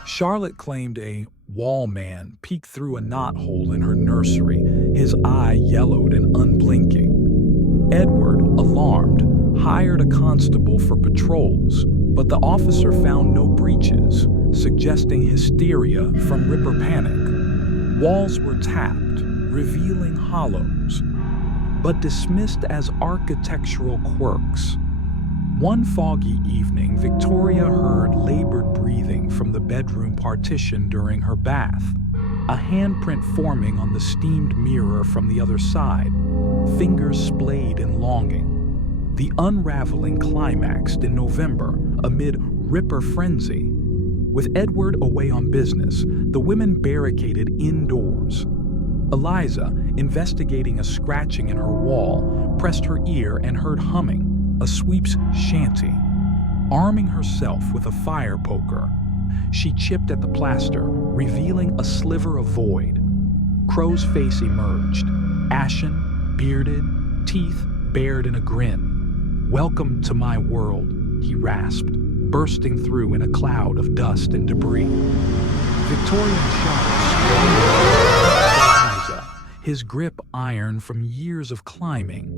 Charlotte claimed a wall man peeked through a knothole in her nursery, his eye yellowed and unblinking. Edward, alarmed, hired a constable for patrols, but the officer found no breaches, suggesting hysteria from Ripper panic. Walls were tapped, revealing hollows, but dismissed as architectural quirks. One foggy evening, Victoria heard labored breathing from the bedroom partition during her bath, a handprint forming on the steamed mirror from the other side, fingers splayed in longing. The unraveling climaxed in November amid Ripper frenzy. With Edward away on business, the women barricaded indoors. Eliza, investigating a scratching in her wall, pressed her ear and heard humming, a sweep's shanty. Arming herself with a fire poker, she chipped at the plaster, revealing a sliver of void. Crow's face emerged, ashen, bearded, teeth bared in a grin. Welcome to my world, he rasped, bursting through in a cloud of dust and debris. Victorian Charlotte sprung Eliza, his grip iron from years of climbing.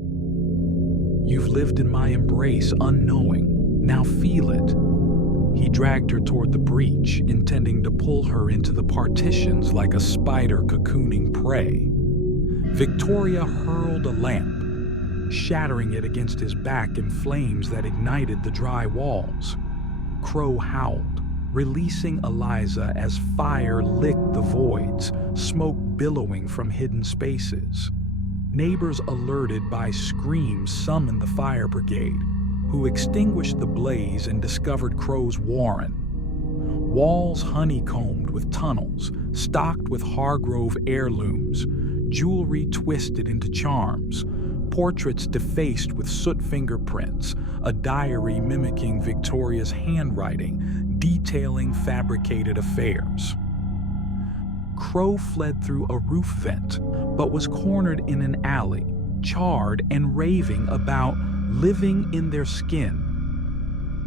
You've lived in my embrace unknowing, now feel it. He dragged her toward the breach, intending to pull her into the partitions like a spider cocooning prey. Victoria hurled a lamp, shattering it against his back in flames that ignited the dry walls. Crow howled, releasing Eliza as fire licked the voids, smoke billowing from hidden spaces. Neighbors alerted by screams summoned the fire brigade, who extinguished the blaze and discovered Crow's warren. Walls honeycombed with tunnels, stocked with Hargrove heirlooms, jewelry twisted into charms, portraits defaced with soot fingerprints, a diary mimicking Victoria's handwriting, detailing fabricated affairs. Crow fled through a roof vent, but was cornered in an alley, charred and raving about living in their skin.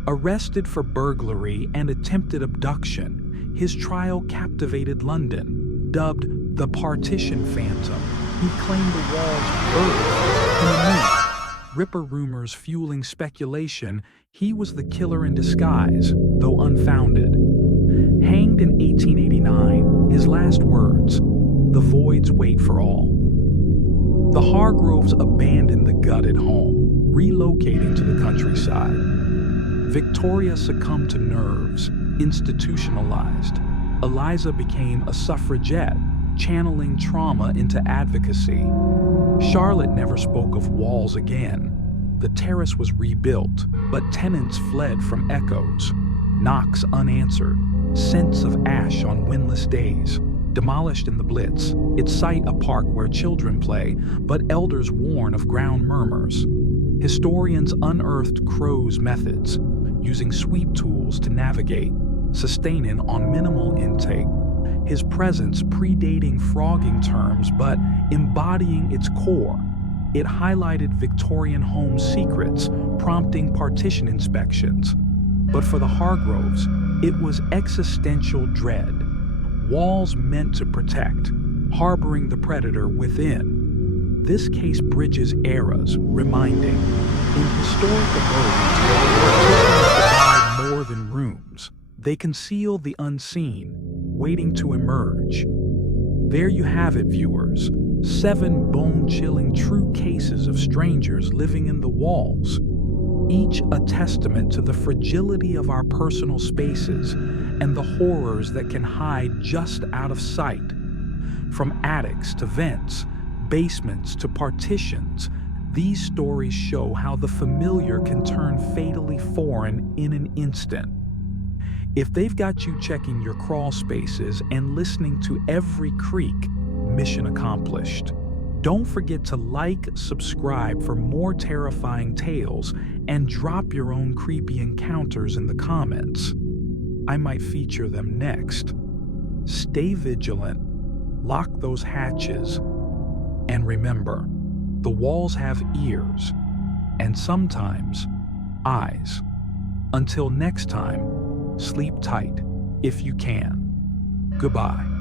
Arrested for burglary and attempted abduction, his trial captivated London. Dubbed the Partition Phantom, he claimed the walls birthed in a myth. Ripper rumors fueling speculation he was the killer in disguise, though unfounded. Hanged in 1889, his last words, "The voids wait for all." The Hargroves abandoned the gutted home, relocating to the countryside. Victoria succumbed to nerves, institutionalized. Eliza became a suffragette, channeling trauma into advocacy. Charlotte never spoke of walls again. The terrace was rebuilt, but tenants fled from echoes. Knocks unanswered, scents of ash on windless days. Demolished in the Blitz, its site a park where children play, but elders warn of ground murmurs. Historians unearthed Crow's methods, using sweep tools to navigate, sustaining on minimal intake. His presence predating frogging terms but embodying its core. It highlighted Victorian home secrets, prompting partition inspections. But for the Hargroves, it was existential dread. Walls meant to protect, harboring the predator within. This case bridges eras, reminding, in historic abodes where provide more than rooms, they conceal the unseen, waiting to emerge. There you have it, viewers. 7 bone-chilling true cases of strangers living in the walls, each a testament to the fragility of our personal spaces and the horrors that can hide just out of sight. From attics to vents, basements to partitions, these stories show how the familiar can turn fatally foreign in an instant. If they've got you checking your crawl spaces and listening to every creak, mission accomplished. Don't forget to like, subscribe for more terrifying tales, and drop your own creepy encounters in the comments. I might feature them next. Stay vigilant, lock those hatches, and remember, the walls have ears, and sometimes eyes. Until next time, sleep tight if you can. Goodbye.